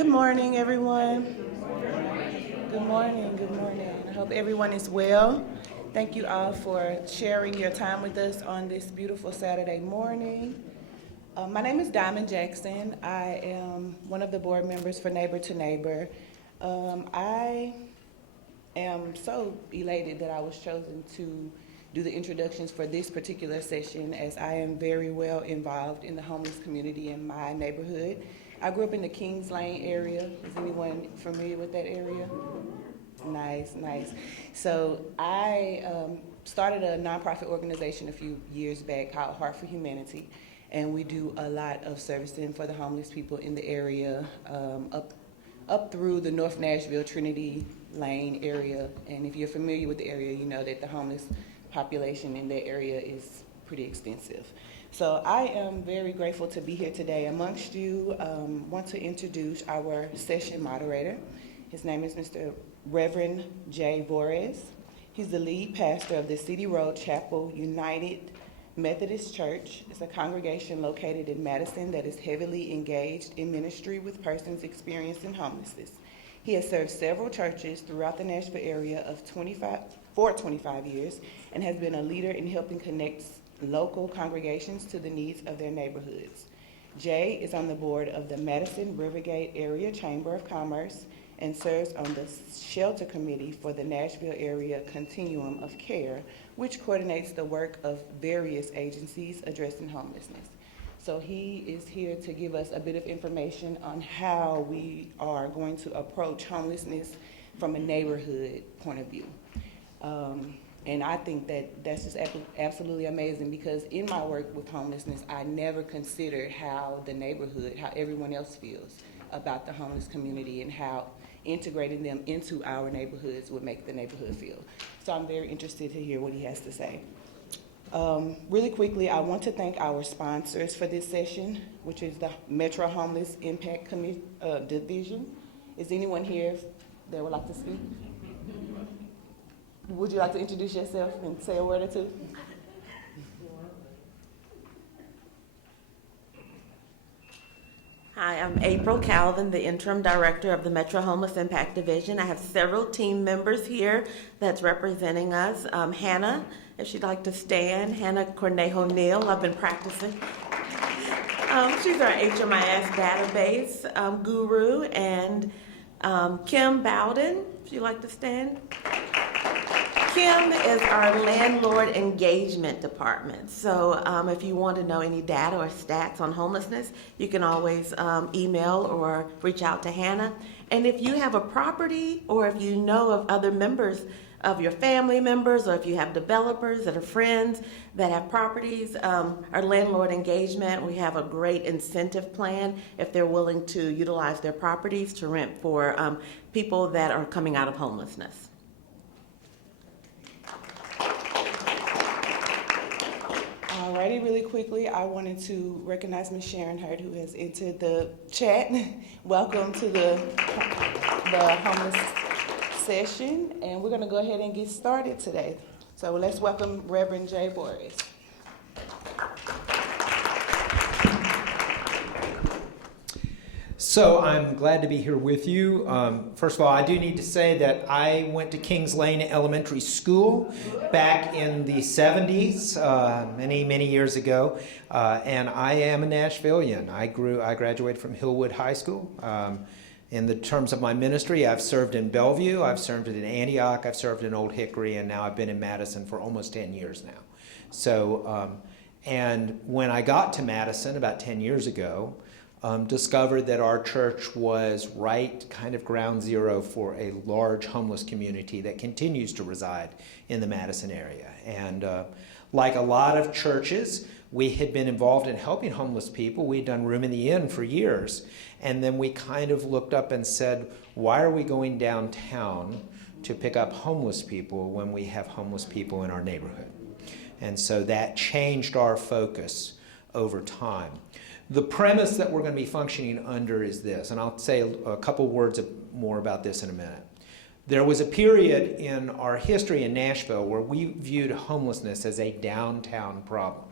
Good morning, everyone. Good morning, good morning. I hope everyone is well. Thank you all for sharing your time with us on this beautiful Saturday morning. My name is Diamond Jackson. I am one of the board members for Neighbor to Neighbor. I am so elated that I was chosen to do the introductions for this particular session, as I am very well involved in the homeless community in my neighborhood. I grew up in the Kings Lane area. Is anyone familiar with that area? Nice, nice. So I started a nonprofit organization a few years back called Heart for Humanity, and we do a lot of servicing for the homeless people in the area, up through the North Nashville, Trinity Lane area. And if you're familiar with the area, you know that the homeless population in that area is pretty extensive. So I am very grateful to be here today amongst you. Want to introduce our session moderator. His name is Mr. Reverend J. Borges. He's the lead pastor of the City Road Chapel United Methodist Church. It's a congregation located in Madison that is heavily engaged in ministry with persons experiencing homelessness. He has served several churches throughout the Nashville area for 25 years and has been a leader in helping connect local congregations to the needs of their neighborhoods. Jay is on the board of the Madison Rivergate Area Chamber of Commerce and serves on the shelter committee for the Nashville Area Continuum of Care, which coordinates the work of various agencies addressing homelessness. So he is here to give us a bit of information on how we are going to approach homelessness from a neighborhood point of view. And I think that that's just absolutely amazing, because in my work with homelessness, I never considered how the neighborhood, how everyone else feels about the homeless community and how integrating them into our neighborhoods would make the neighborhood feel. So I'm very interested to hear what he has to say. Really quickly, I want to thank our sponsors for this session, which is the Metro Homeless Impact Division. Is anyone here that would like to speak? Would you like to introduce yourself and say a word or two? Hi, I'm April Calvin, the Interim Director of the Metro Homeless Impact Division. I have several team members here that's representing us. Hannah, if she'd like to stand. Hannah Cornejo-Neal, I've been practicing. She's our HMIS database guru. And Kim Bowden, if you'd like to stand. Kim is our landlord engagement department. So if you want to know any data or stats on homelessness, you can always email or reach out to Hannah. And if you have a property, or if you know of other members of your family members, or if you have developers that are friends that have properties, our landlord engagement, we have a great incentive plan if they're willing to utilize their properties to rent for people that are coming out of homelessness. Alrighty, really quickly, I wanted to recognize Ms. Sharon Hurd, who has entered the chat. Welcome to the homeless session, and we're going to go ahead and get started today. So let's welcome Reverend J. Borges. So I'm glad to be here with you. First of all, I do need to say that I went to Kings Lane Elementary School back in the 70s, many years ago, and I am a Nashvilleian. I graduated from Hillwood High School. In the terms of my ministry, I've served in Bellevue, I've served in Antioch, I've served in Old Hickory, and now I've been in Madison for almost 10 years now. So, and when I got to Madison about 10 years ago, discovered that our church was right kind of ground zero for a large homeless community that continues to reside in the Madison area. And like a lot of churches, we had been involved in helping homeless people. We'd done Room in the Inn for years. And then we kind of looked up and said, why are we going downtown to pick up homeless people when we have homeless people in our neighborhood? And so that changed our focus over time. The premise that we're going to be functioning under is this, and I'll say a couple words more about this in a minute. There was a period in our history in Nashville where we viewed homelessness as a downtown problem.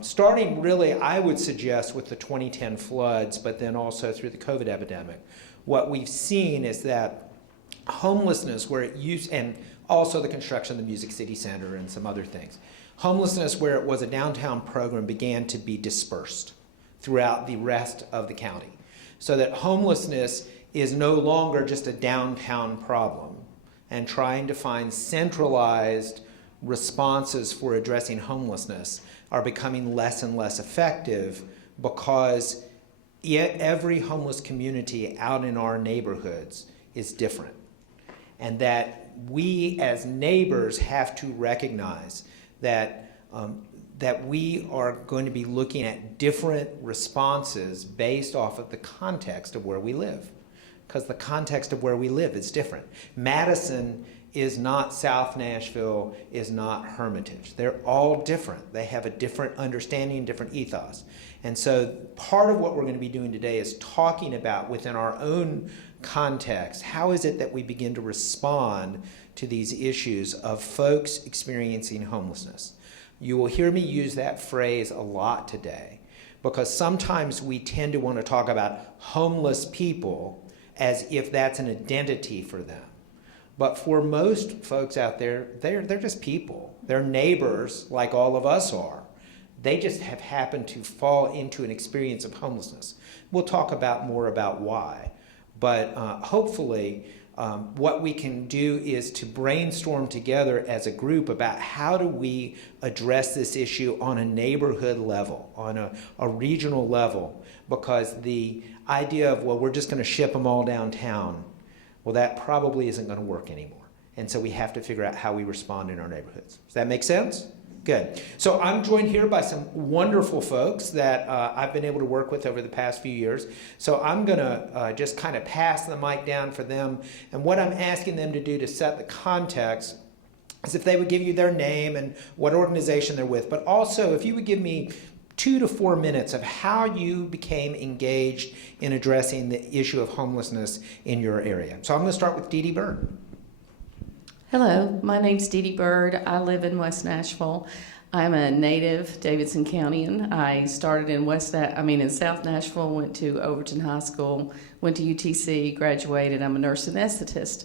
Starting really, I would suggest, with the 2010 floods, but then also through the COVID epidemic. What we've seen is that homelessness, where it used, and also the construction of the Music City Center and some other things, homelessness where it was a downtown program began to be dispersed throughout the rest of the county. So that homelessness is no longer just a downtown problem, and trying to find centralized responses for addressing homelessness are becoming less and less effective because every homeless community out in our neighborhoods is different. And that we as neighbors have to recognize that, that we are going to be looking at different responses based off of the context of where we live. Because the context of where we live is different. Madison is not South Nashville, is not Hermitage. They're all different. They have a different understanding, different ethos. And so part of what we're going to be doing today is talking about within our own context, how is it that we begin to respond to these issues of folks experiencing homelessness. You will hear me use that phrase a lot today because sometimes we tend to want to talk about homeless people as if that's an identity for them. But for most folks out there, they're just people. They're neighbors like all of us are. They just have happened to fall into an experience of homelessness. We'll talk about more about why. But hopefully what we can do is to brainstorm together as a group about how do we address this issue on a neighborhood level, on a regional level, because the idea of, well, we're just going to ship them all downtown, well, that probably isn't going to work anymore. And so we have to figure out how we respond in our neighborhoods. Does that make sense? Good. So I'm joined here by some wonderful folks that I've been able to work with over the past few years. So I'm going to just kind of pass the mic down for them. And what I'm asking them to do to set the context is if they would give you their name and what organization they're with, but also if you would give me 2 to 4 minutes of how you became engaged in addressing the issue of homelessness in your area. So I'm going to start with Dee Dee Bird. Hello, my name's Dee Dee Bird. I live in West Nashville. I'm a native Davidson Countian. I started in South Nashville, went to Overton High School, went to UTC, graduated. I'm a nurse anesthetist.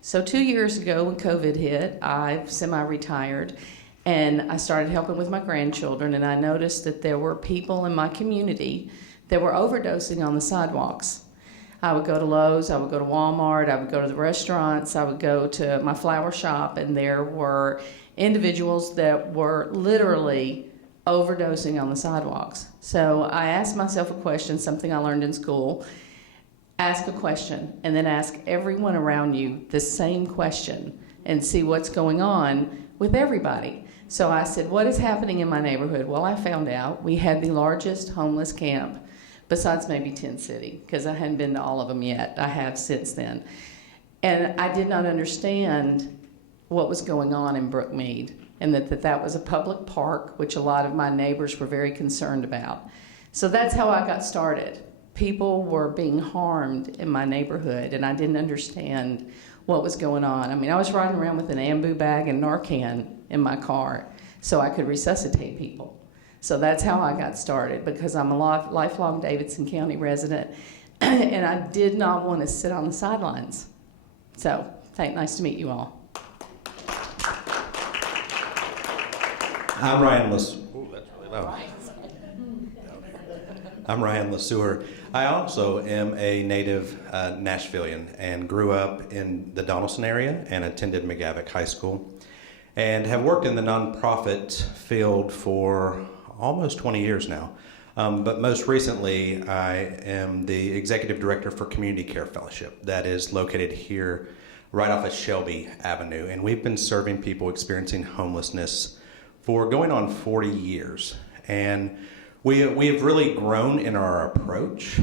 So 2 years ago when COVID hit, I semi-retired and I started helping with my grandchildren, and I noticed that there were people in my community that were overdosing on the sidewalks. I would go to Lowe's, I would go to Walmart, I would go to the restaurants, I would go to my flower shop, and there were individuals that were literally overdosing on the sidewalks. So I asked myself a question, something I learned in school. Ask a question, and then ask everyone around you the same question, and see what's going on with everybody. So I said, what is happening in my neighborhood? Well, I found out we had the largest homeless camp besides maybe Tent City, because I hadn't been to all of them yet. I have since then. And I did not understand what was going on in Brookmead, and that was a public park, which a lot of my neighbors were very concerned about. So that's how I got started. People were being harmed in my neighborhood, and I didn't understand what was going on. I mean, I was riding around with an Ambu bag and Narcan in my car so I could resuscitate people. So that's how I got started, because I'm a lifelong Davidson County resident, and I did not want to sit on the sidelines. So, nice to meet you all. I'm Ryan I'm Ryan LeSueur. I also am a native Nashvilleian and grew up in the Donaldson area and attended McGavick High School and have worked in the nonprofit field for almost 20 years now. But most recently, I am the executive director for Community Care Fellowship that is located here right off of Shelby Avenue. And we've been serving people experiencing homelessness for going on 40 years. And we have really grown in our approach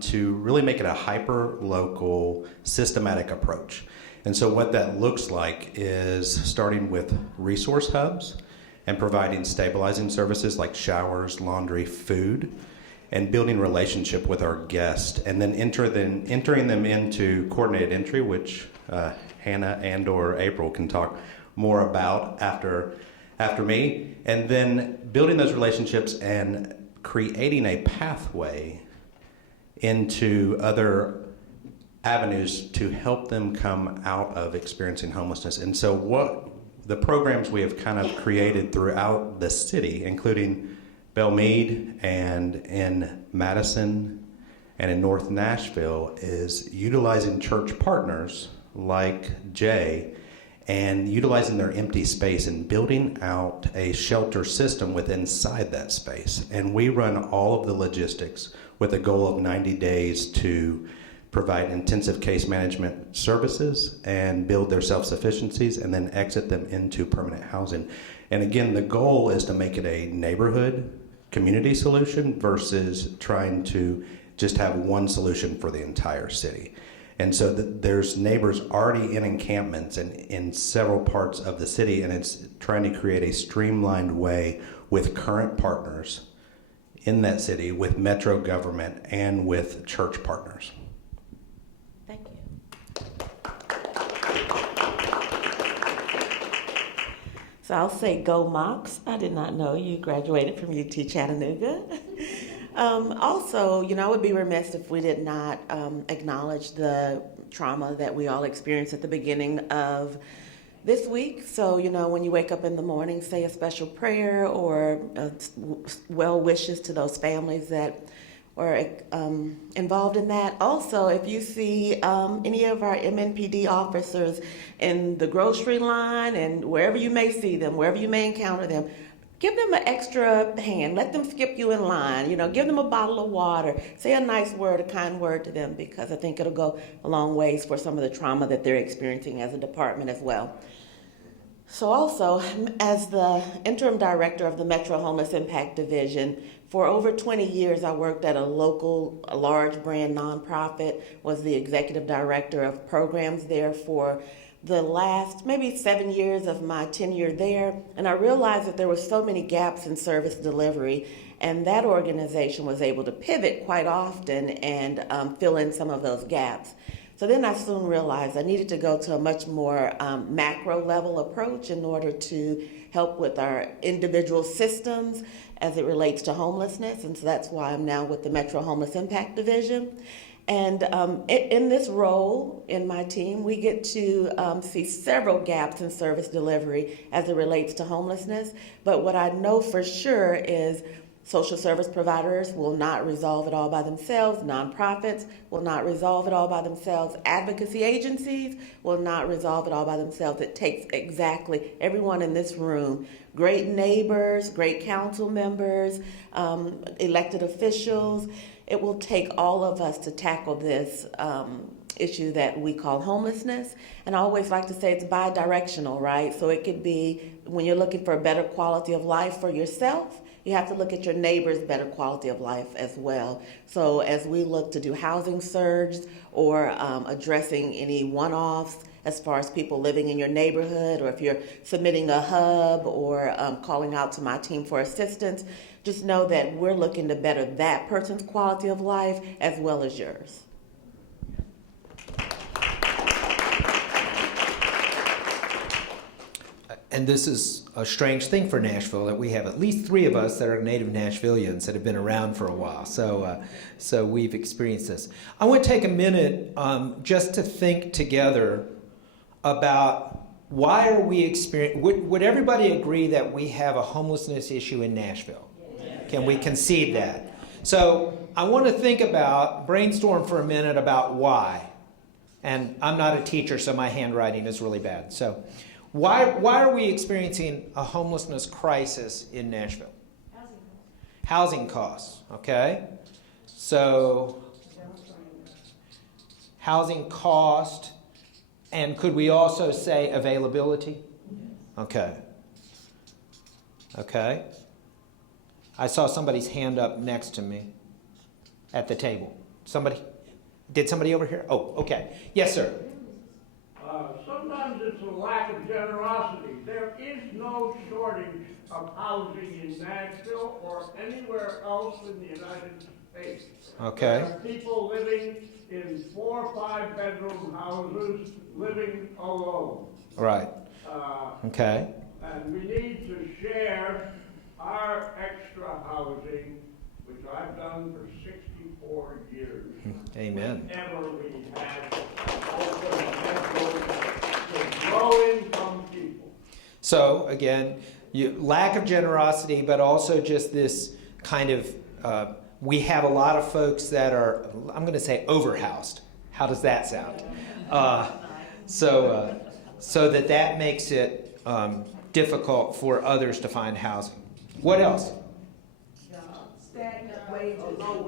to really make it a hyper-local, systematic approach. And so what that looks like is starting with resource hubs and providing stabilizing services like showers, laundry, food, and building relationship with our guests, and then entering them into coordinated entry, which Hannah and or April can talk more about after after me, and then building those relationships and creating a pathway into other avenues to help them come out of experiencing homelessness. And so what the programs we have kind of created throughout the city, including Belmead and in Madison and in North Nashville, is utilizing church partners like Jay and utilizing their empty space and building out a shelter system within inside that space. And we run all of the logistics with a goal of 90 days to provide intensive case management services and build their self-sufficiencies and then exit them into permanent housing. And again, the goal is to make it a neighborhood community solution versus trying to just have one solution for the entire city. And so there's neighbors already in encampments and in several parts of the city, and it's trying to create a streamlined way with current partners in that city, with metro government and with church partners. Thank you. So I'll say go Mox. I did not know you graduated from UT Chattanooga. Also, I would be remiss if we did not acknowledge the trauma that we all experienced at the beginning of this week. So, when you wake up in the morning, say a special prayer or well wishes to those families that were involved in that. Also, if you see any of our MNPD officers in the grocery line and wherever you may see them, wherever you may encounter them, give them an extra hand. Let them skip you in line. Give them a bottle of water. Say a nice word, a kind word to them, because I think it'll go a long ways for some of the trauma that they're experiencing as a department as well. So also, as the interim director of the Metro Homeless Impact Division, for over 20 years, I worked at a local, large brand nonprofit, was the executive director of programs there for the last maybe 7 years of my tenure there, and I realized that there were so many gaps in service delivery, and that organization was able to pivot quite often and fill in some of those gaps. So then I soon realized I needed to go to a much more macro level approach in order to help with our individual systems as it relates to homelessness, and so that's why I'm now with the Metro Homeless Impact Division. And in this role in my team, we get to see several gaps in service delivery as it relates to homelessness. But what I know for sure is social service providers will not resolve it all by themselves. Nonprofits will not resolve it all by themselves. Advocacy agencies will not resolve it all by themselves. It takes exactly everyone in this room, great neighbors, great council members, elected officials. It will take all of us to tackle this issue that we call homelessness. And I always like to say it's bi-directional, right? So it could be when you're looking for a better quality of life for yourself, you have to look at your neighbor's better quality of life as well. So as we look to do housing surge or addressing any one-offs as far as people living in your neighborhood, or if you're submitting a hub or calling out to my team for assistance, just know that we're looking to better that person's quality of life as well as yours. And this is a strange thing for Nashville, that we have at least 3 of us that are native Nashvillians that have been around for a while. So we've experienced this. I want to take a minute just to think together about why are we experiencing, would everybody agree that we have a homelessness issue in Nashville? Can we concede that? So I want to think about, brainstorm for a minute about why. And I'm not a teacher, so my handwriting is really bad. So why are we experiencing a homelessness crisis in Nashville? Housing costs, okay? So housing cost, and could we also say availability? Okay. Okay. I saw somebody's hand up next to me at the table. Did somebody over here? Oh, okay. Yes, sir. Sometimes it's a lack of generosity. There is no shortage of housing in Nashville or anywhere else in the United States. Okay. There are people living in 4 or 5 bedroom houses, living alone. Right. Okay. And we need to share our extra housing, which I've done for 64 years. Amen. Whenever we had open to low-income people. So again, lack of generosity, but also just this kind of, we have a lot of folks that are, I'm going to say overhoused. How does that sound? So that makes it difficult for others to find housing. What else? Stagnant wages.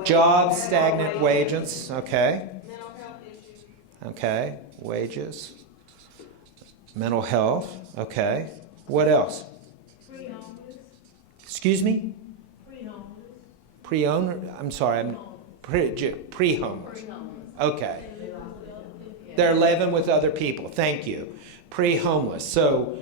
Jobs, stagnant wages. Okay. Mental health issues. Okay. Wages. Mental health. Okay. What else? Pre-homeless. Excuse me? Pre-homeless. Pre-owner? I'm sorry. I'm pre-homeless. Okay. They're living with other people. Thank you. Pre-homeless. So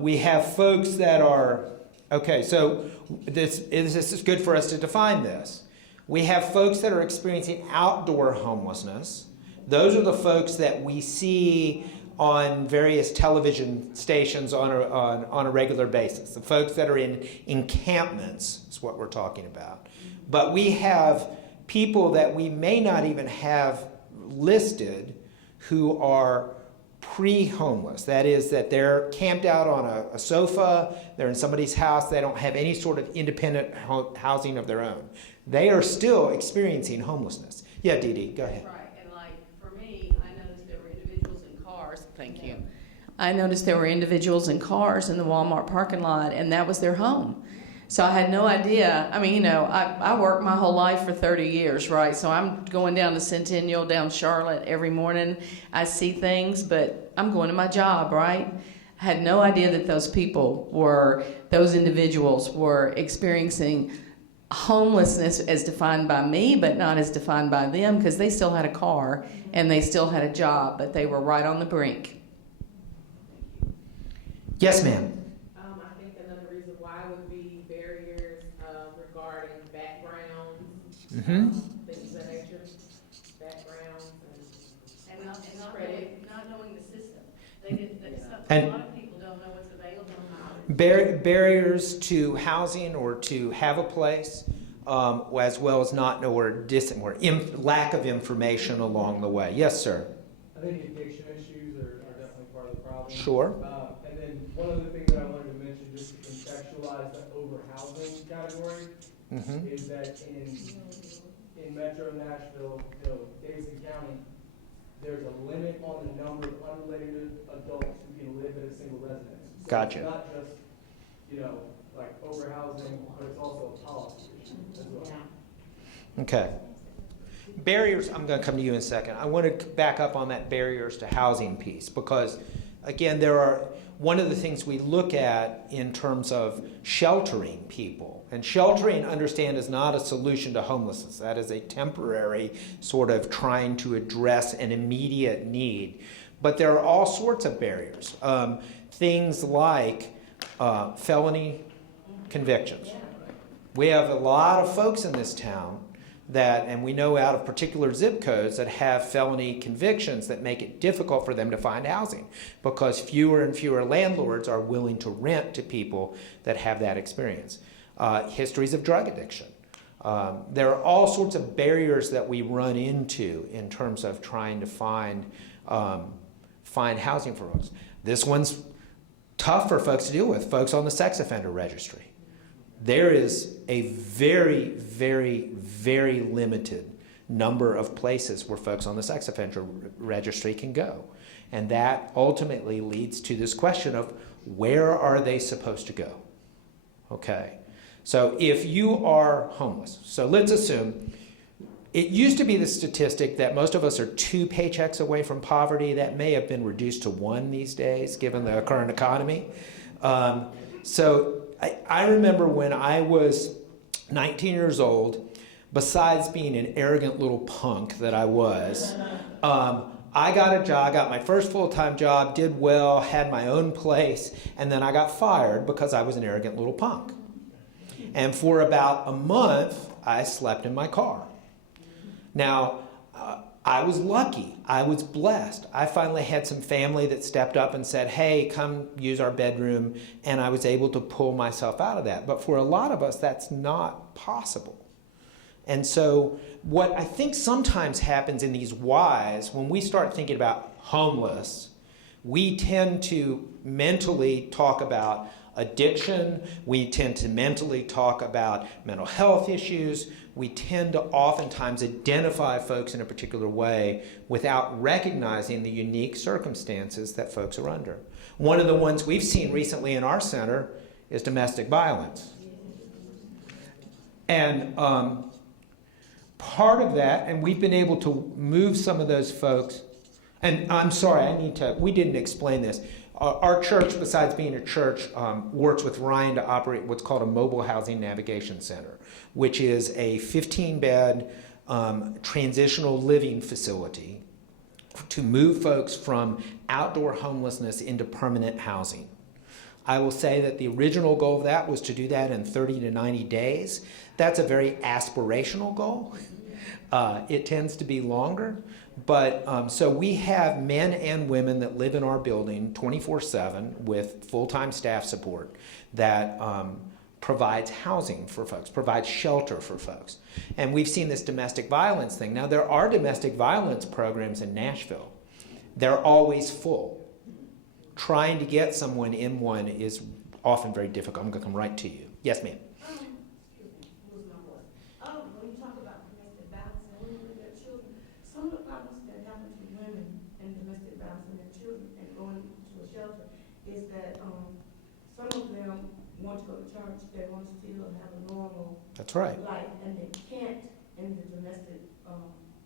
we have folks that are, okay, so this is good for us to define this. We have folks that are experiencing outdoor homelessness. Those are the folks that we see on various television stations on a regular basis. The folks that are in encampments is what we're talking about. But we have people that we may not even have listed who are pre-homeless. That is, that they're camped out on a sofa, they're in somebody's house, they don't have any sort of independent housing of their own. They are still experiencing homelessness. Yeah, Dee Dee, go ahead. Right, and like for me, I noticed there were individuals in cars. Thank you. I noticed there were individuals in cars in the Walmart parking lot, and that was their home. So I had no idea. I mean, I worked my whole life for 30 years, right? So I'm going down to Centennial, down Charlotte every morning. I see things, but I'm going to my job, right? I had no idea that those individuals were experiencing homelessness as defined by me, but not as defined by them, because they still had a car and they still had a job, but they were right on the brink. Yes, ma'am. I think another reason why would be barriers regarding backgrounds, things of that nature, backgrounds And not credit. knowing the system. And- a lot of people don't know what's available. Barriers to housing or to have a place, as well as not know or lack of information along the way. Yes, sir. I think addiction issues are definitely part of the problem. Sure. And then one of the things that I wanted to mention, just to contextualize the overhousing category, is that in Metro Nashville, Davidson County, there's a limit on the number of unrelated adults who can live in a single residence. So Gotcha. It's not just, like overhousing, but it's also a policy issue as well. Okay. Barriers, I'm going to come to you in a second. I want to back up on that barriers to housing piece because, again, one of the things we look at in terms of sheltering people, and sheltering, understand, is not a solution to homelessness. That is a temporary sort of trying to address an immediate need. But there are all sorts of barriers. Things like felony convictions. We have a lot of folks in this town and we know out of particular zip codes that have felony convictions that make it difficult for them to find housing because fewer and fewer landlords are willing to rent to people that have that experience. Histories of drug addiction. There are all sorts of barriers that we run into in terms of trying to find housing for folks. This one's tough for folks to deal with, folks on the sex offender registry. There is a very, very, very limited number of places where folks on the sex offender registry can go. And that ultimately leads to this question of where are they supposed to go? Okay. So if you are homeless, so let's assume it used to be the statistic that most of us are 2 paychecks away from poverty. That may have been reduced to 1 these days, given the current economy. So I remember when I was 19 years old, besides being an arrogant little punk that I was, I got a job, got my first full-time job, did well, had my own place, and then I got fired because I was an arrogant little punk. And for about a month, I slept in my car. Now, I was lucky. I was blessed. I finally had some family that stepped up and said, hey, come use our bedroom, and I was able to pull myself out of that. But for a lot of us, that's not possible. And so what I think sometimes happens in these whys, when we start thinking about homeless, we tend to mentally talk about addiction. We tend to mentally talk about mental health issues. We tend to oftentimes identify folks in a particular way without recognizing the unique circumstances that folks are under. One of the ones we've seen recently in our center is domestic violence. And part of that, and we've been able to move some of those folks, and I'm sorry, we didn't explain this. Our church, besides being a church, works with Ryan to operate what's called a mobile housing navigation center, which is a 15-bed transitional living facility to move folks from outdoor homelessness into permanent housing. I will say that the original goal of that was to do that in 30 to 90 days. That's a very aspirational goal. It tends to be longer. But so we have men and women that live in our building 24/7 with full-time staff support that provides housing for folks, provides shelter for folks. And we've seen this domestic violence thing. Now, there are domestic violence programs in Nashville. They're always full. Trying to get someone in one is often very difficult. I'm going to come right to you. Yes, ma'am. When you talk about domestic violence and women with their children, some of the problems that happen to women in domestic violence and their children and going to a shelter is that some of them want to go to church, they want to still have a normal That's right. life, and they can't in the domestic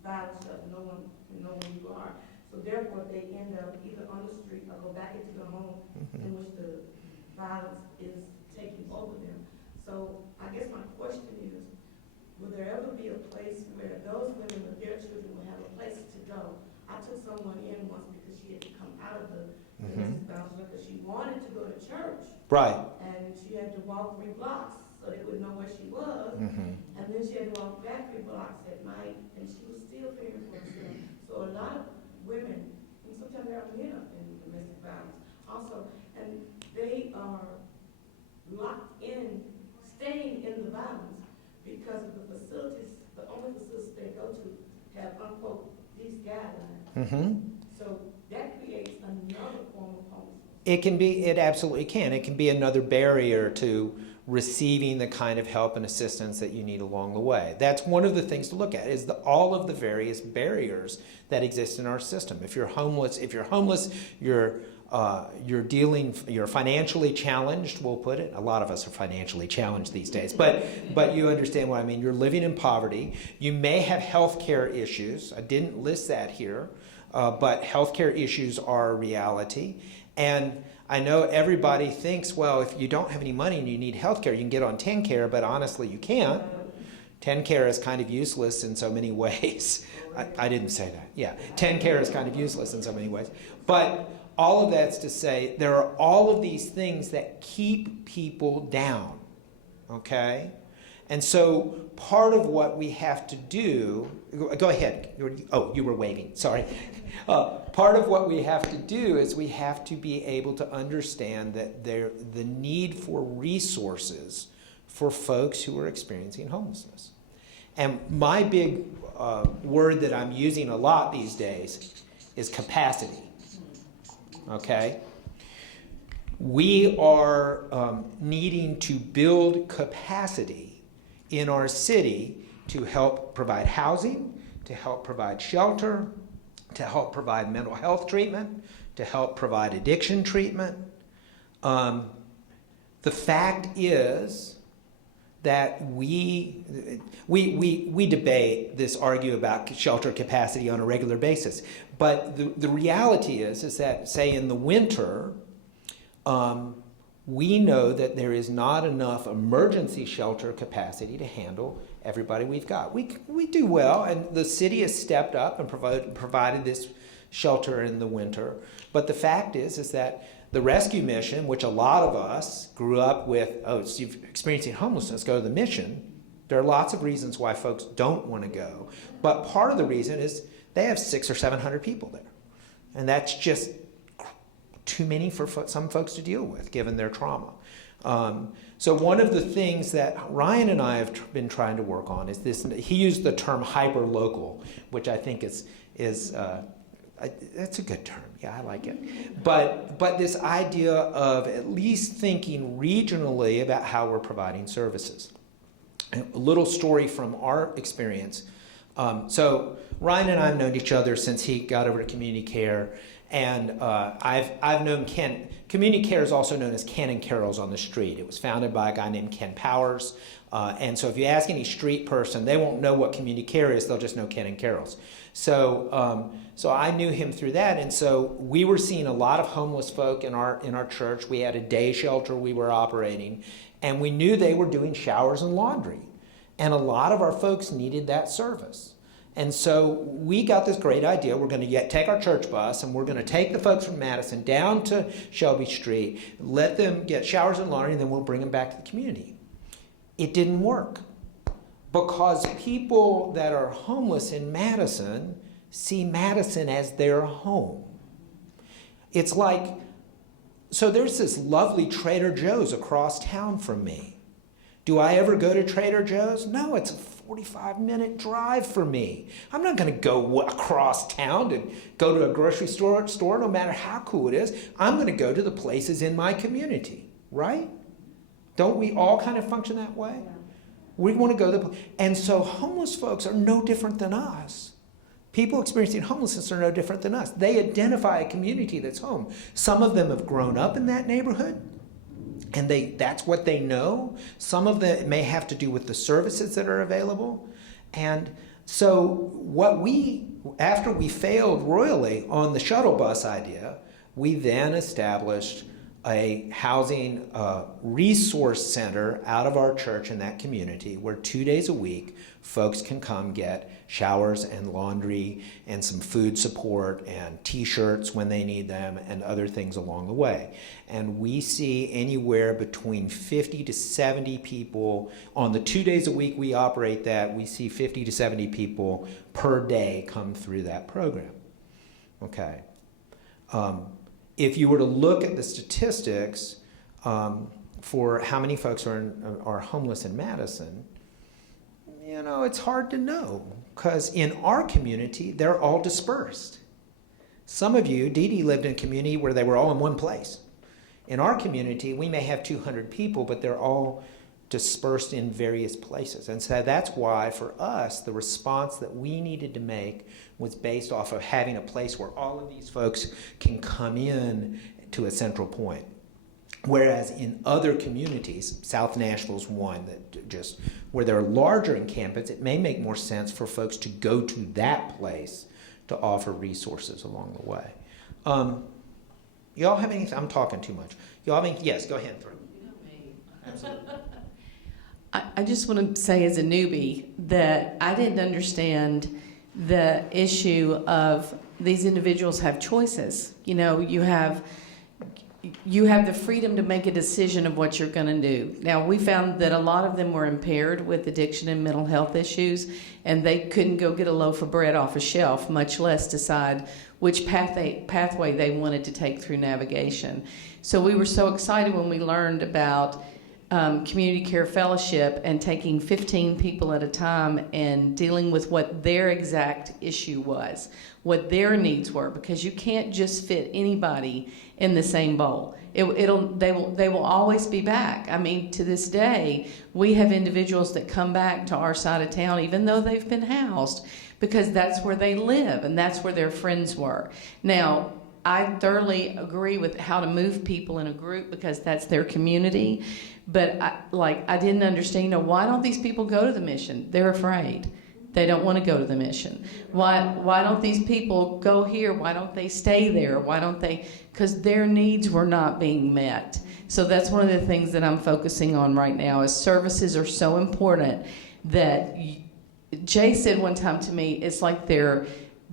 violence shelter. No one can know where you are. So therefore, they end up either on the street or go back into the home in which the violence is taking over them. So I guess my question is, will there ever be a place where those women with their children will have a place to go? I took someone in once because she had to come out of the domestic violence because she wanted to go to church. Right. And she had to walk 3 blocks so they would know where she was. And then she had to walk back 3 blocks at night, and she was still fearing for herself. So a lot of women, and sometimes they're men in domestic violence also, and they are locked in, staying in the violence because of the facilities, the only facilities they go to have, unquote, these guidelines. So that creates another form of homelessness. It absolutely can. It can be another barrier to receiving the kind of help and assistance that you need along the way. That's one of the things to look at, is all of the various barriers that exist in our system. If you're homeless, you're financially challenged, we'll put it. A lot of us are financially challenged these days, but you understand what I mean. You're living in poverty. You may have health care issues. I didn't list that here, but health care issues are a reality. And I know everybody thinks, well, if you don't have any money and you need health care, you can get on TennCare, but honestly, you can't. TennCare is kind of useless in so many ways. I didn't say that. Yeah, TennCare is kind of useless in so many ways. But all of that's to say, there are all of these things that keep people down, okay? And so part of what we have to do, go ahead. You were waving, sorry. Part of what we have to do is we have to be able to understand that the need for resources for folks who are experiencing homelessness. And my big word that I'm using a lot these days is capacity. Okay? We are needing to build capacity in our city to help provide housing, to help provide shelter, to help provide mental health treatment, to help provide addiction treatment. The fact is that we debate this, argue about shelter capacity on a regular basis. But the reality is that, say, in the winter, we know that there is not enough emergency shelter capacity to handle everybody we've got. We do well, and the city has stepped up and provided this shelter in the winter. But the fact is that the rescue mission, which a lot of us grew up with, oh, so you're experiencing homelessness, go to the mission. There are lots of reasons why folks don't want to go, but part of the reason is they have 600 or 700 people there, and that's just too many for some folks to deal with, given their trauma. So one of the things that Ryan and I have been trying to work on is this. He used the term hyper-local, which I think is that's a good term. Yeah, I like it. But this idea of at least thinking regionally about how we're providing services. A little story from our experience. So Ryan and I have known each other since he got over to community care, and I've known Ken. Community care is also known as Ken and Carol's on the Street. It was founded by a guy named Ken Powers, and so if you ask any street person, they won't know what community care is. They'll just know Ken and Carol's. So I knew him through that, and so we were seeing a lot of homeless folk in our church. We had a day shelter we were operating, and we knew they were doing showers and laundry, and a lot of our folks needed that service. And so we got this great idea. We're going to take our church bus, and we're going to take the folks from Madison down to Shelby Street, let them get showers and laundry, and then we'll bring them back to the community. It didn't work because people that are homeless in Madison see Madison as their home. It's like, so there's this lovely Trader Joe's across town from me. Do I ever go to Trader Joe's? No, it's a 45-minute drive for me. I'm not going to go across town to go to a grocery store, no matter how cool it is. I'm going to go to the places in my community, right? Don't we all kind of function that way? We want to go to the place. And so homeless folks are no different than us. People experiencing homelessness are no different than us. They identify a community that's home. Some of them have grown up in that neighborhood, and that's what they know. Some of them may have to do with the services that are available. And so after we failed royally on the shuttle bus idea, we then established a housing resource center out of our church in that community where 2 days a week folks can come get showers and laundry and some food support and t-shirts when they need them and other things along the way. And we see anywhere between 50 to 70 people on the 2 days a week we operate that. We see 50 to 70 people per day come through that program. Okay. If you were to look at the statistics for how many folks are homeless in Madison, it's hard to know because in our community, they're all dispersed. Some of you, Dee Dee lived in a community where they were all in one place. In our community, we may have 200 people, but they're all dispersed in various places. And so that's why, for us, the response that we needed to make was based off of having a place where all of these folks can come in to a central point. Whereas in other communities, South Nashville's one that where they're larger in campus, it may make more sense for folks to go to that place to offer resources along the way. Y'all have anything? I'm talking too much. Y'all have anything? Yes, go ahead. Absolutely. I just want to say as a newbie that I didn't understand the issue of these individuals have choices. You have the freedom to make a decision of what you're going to do. Now, we found that a lot of them were impaired with addiction and mental health issues, and they couldn't go get a loaf of bread off a shelf, much less decide which pathway they wanted to take through navigation. So we were so excited when we learned about Community Care Fellowship and taking 15 people at a time and dealing with what their exact issue was, what their needs were, because you can't just fit anybody in the same bowl. They will always be back. I mean, to this day, we have individuals that come back to our side of town, even though they've been housed, because that's where they live and that's where their friends were. Now, I thoroughly agree with how to move people in a group because that's their community. But I didn't understand, why don't these people go to the mission? They're afraid. They don't want to go to the mission. Why don't these people go here? Why don't they stay there? Why don't they? Because their needs were not being met. So that's one of the things that I'm focusing on right now is services are so important that Jay said one time to me, it's like they're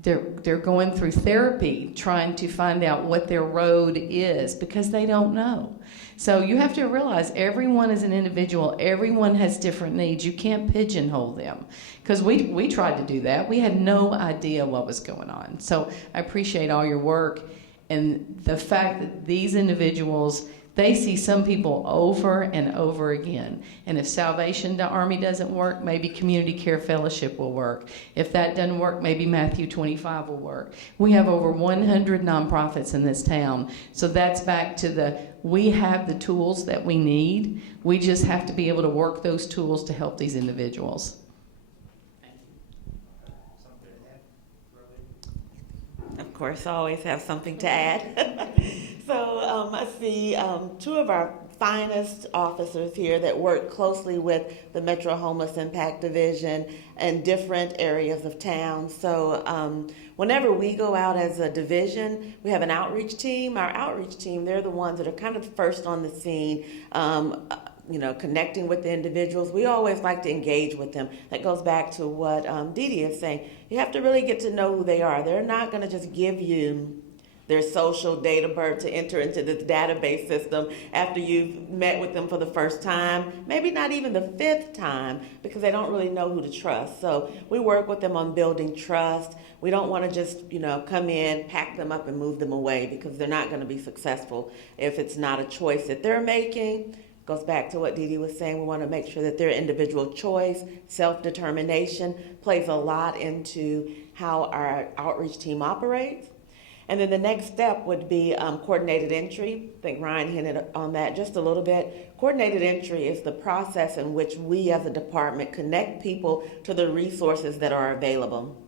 they're going through therapy trying to find out what their road is because they don't know. So you have to realize everyone is an individual. Everyone has different needs. You can't pigeonhole them because we tried to do that. We had no idea what was going on. So I appreciate all your work and the fact that these individuals, they see some people over and over again. And if Salvation Army doesn't work, maybe Community Care Fellowship will work. If that doesn't work, maybe Matthew 25 will work. We have over 100 nonprofits in this town. So that's back to we have the tools that we need. We just have to be able to work those tools to help these individuals. Of course, I always have something to add. So I see two of our finest officers here that work closely with the Metro Homeless Impact Division in different areas of town. So whenever we go out as a division, we have an outreach team. Our outreach team, they're the ones that are kind of first on the scene, connecting with the individuals. We always like to engage with them. That goes back to what Dee Dee is saying. You have to really get to know who they are. They're not going to just give you their social date of birth to enter into this database system after you've met with them for the first time, maybe not even the fifth time, because they don't really know who to trust. So we work with them on building trust. We don't want to just, come in, pack them up and move them away because they're not going to be successful if it's not a choice that they're making. Goes back to what Dee Dee was saying. We want to make sure that their individual choice, self-determination plays a lot into how our outreach team operates. And then the next step would be coordinated entry. I think Ryan hinted on that just a little bit. Coordinated entry is the process in which we as a department connect people to the resources that are available.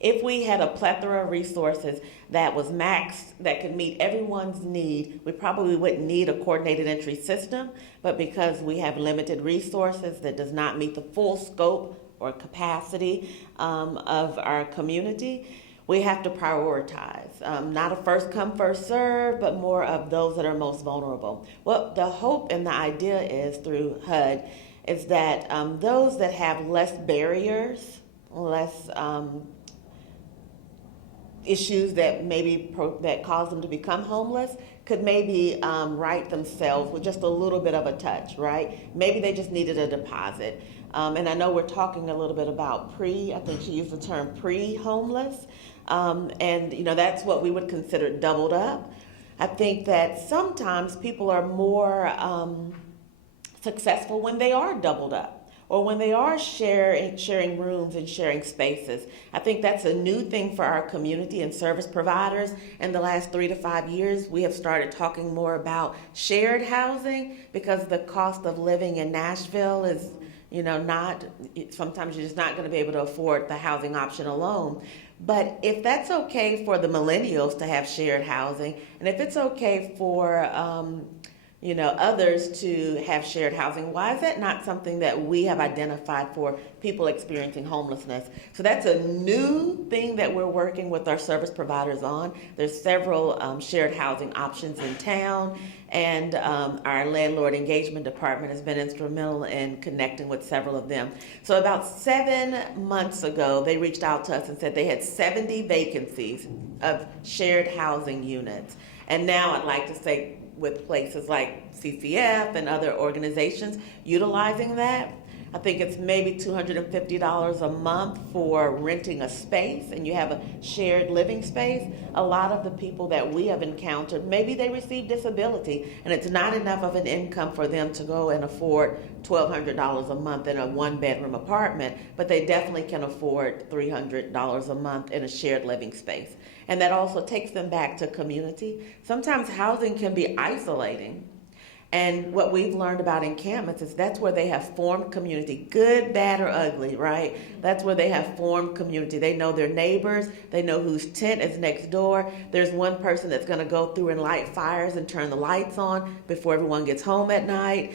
If we had a plethora of resources that was maxed, that could meet everyone's need, we probably wouldn't need a coordinated entry system, but because we have limited resources that does not meet the full scope or capacity of our community, we have to prioritize. Not a first come, first serve, but more of those that are most vulnerable. Well, the hope and the idea is through HUD is that those that have less barriers, less issues that that cause them to become homeless could maybe right themselves with just a little bit of a touch, right? Maybe they just needed a deposit. And I know we're talking a little bit about I think she used the term pre-homeless. And that's what we would consider doubled up. I think that sometimes people are more successful when they are doubled up, or when they are sharing rooms and sharing spaces. I think that's a new thing for our community and service providers. In the last 3 to 5 years, we have started talking more about shared housing because the cost of living in Nashville is, sometimes you're just not going to be able to afford the housing option alone. But if that's okay for the millennials to have shared housing, and if it's okay for others to have shared housing, why is that not something that we have identified for people experiencing homelessness? So that's a new thing that we're working with our service providers on. There's several shared housing options in town, and our landlord engagement department has been instrumental in connecting with several of them. So about 7 months ago, they reached out to us and said they had 70 vacancies of shared housing units. And now I'd like to say, with places like CCF and other organizations utilizing that, I think it's maybe $250 a month for renting a space, and you have a shared living space. A lot of the people that we have encountered, maybe they receive disability, and it's not enough of an income for them to go and afford $1,200 a month in a one-bedroom apartment, but they definitely can afford $300 a month in a shared living space. And that also takes them back to community. Sometimes housing can be isolating. And what we've learned about encampments is that's where they have formed community, good, bad, or ugly, right? That's where they have formed community. They know their neighbors. They know whose tent is next door. There's one person that's going to go through and light fires and turn the lights on before everyone gets home at night.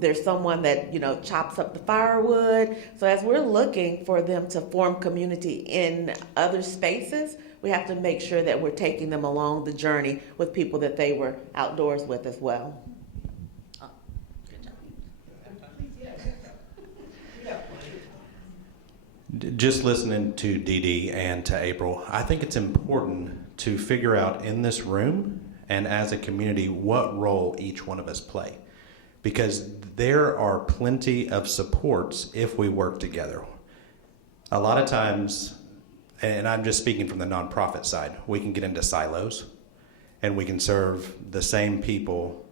There's someone that, chops up the firewood. So as we're looking for them to form community in other spaces, we have to make sure that we're taking them along the journey with people that they were outdoors with as well. Just listening to Dee Dee and to April, I think it's important to figure out in this room and as a community what role each one of us play. Because there are plenty of supports if we work together. A lot of times, and I'm just speaking from the nonprofit side, we can get into silos and we can serve the same people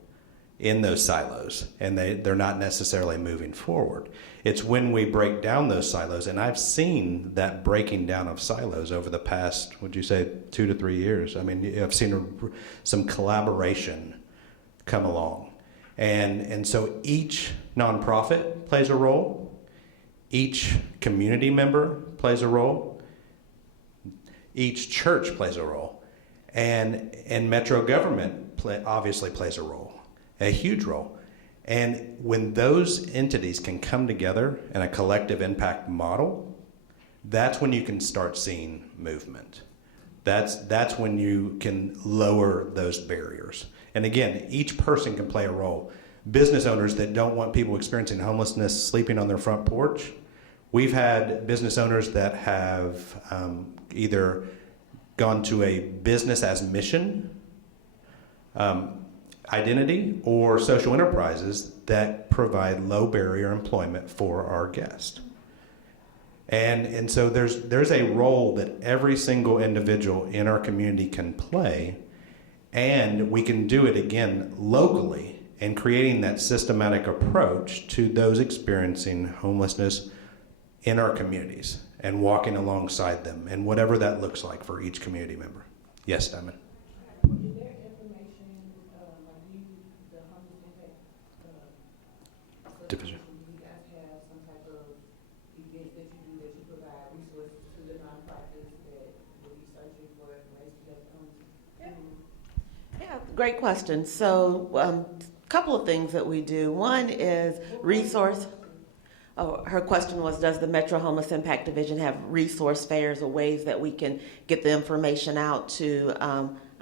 in those silos, and they're not necessarily moving forward. It's when we break down those silos, and I've seen that breaking down of silos over the past, would you say, 2 to 3 years? I mean, I've seen some collaboration come along. And so each nonprofit plays a role, each community member plays a role, each church plays a role, and Metro government obviously plays a role. A huge role. And when those entities can come together in a collective impact model, that's when you can start seeing movement. That's when you can lower those barriers. And again, each person can play a role. Business owners that don't want people experiencing homelessness sleeping on their front porch, we've had business owners that have either gone to a business as mission identity or social enterprises that provide low barrier employment for our guests. And so there's a role that every single individual in our community can play, and we can do it again locally in creating that systematic approach to those experiencing homelessness in our communities and walking alongside them and whatever that looks like for each community member. Yes, Diamond. Division. Do you guys have some type of events that you do that you provide resources to the nonprofits that will be searching for information that Yeah, great question. So, a couple of things that we do. One is resource. Oh, her question was, does the Metro Homeless Impact Division have resource fairs or ways that we can get the information out to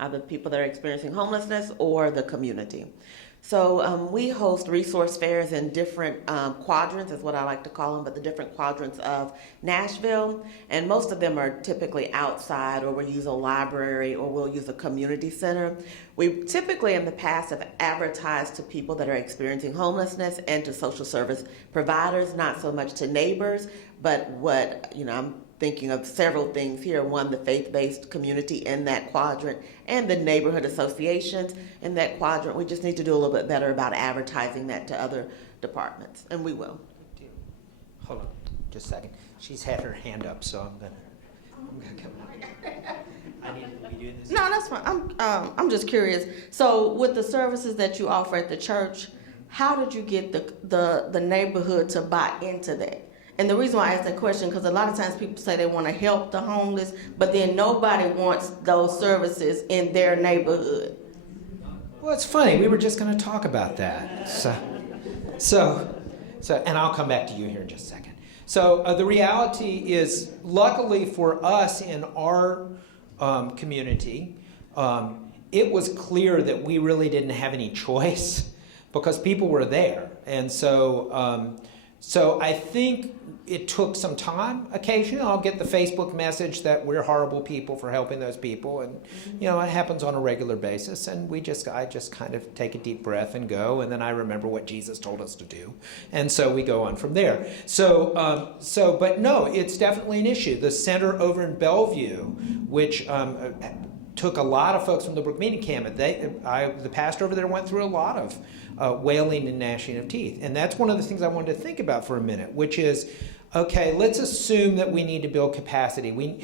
either people that are experiencing homelessness or the community? So we host resource fairs in different quadrants, is what I like to call them, but the different quadrants of Nashville. And most of them are typically outside, or we'll use a library, or we'll use a community center. We typically in the past have advertised to people that are experiencing homelessness and to social service providers, not so much to neighbors, but what, I'm thinking of several things here. One, the faith-based community in that quadrant and the neighborhood associations in that quadrant. We just need to do a little bit better about advertising that to other departments, and we will. Hold on, just a second. She's had her hand up, so I'm gonna come on. I need to be doing this. No, that's fine. I'm just curious. So with the services that you offer at the church, how did you get the neighborhood to buy into that? And the reason why I ask that question, because a lot of times people say they want to help the homeless, but then nobody wants those services in their neighborhood. Well, it's funny. We were just going to talk about that. So, and I'll come back to you here in just a second. So the reality is, luckily for us in our community, it was clear that we really didn't have any choice because people were there. And so I think it took some time. Occasionally I'll get the Facebook message that we're horrible people for helping those people, and it happens on a regular basis, and I just kind of take a deep breath and go, and then I remember what Jesus told us to do, and so we go on from there. But no, it's definitely an issue. The center over in Bellevue, which took a lot of folks from the Brook Meeting Camp, the pastor over there went through a lot of wailing and gnashing of teeth. And that's one of the things I wanted to think about for a minute, which is, okay, let's assume that we need to build capacity.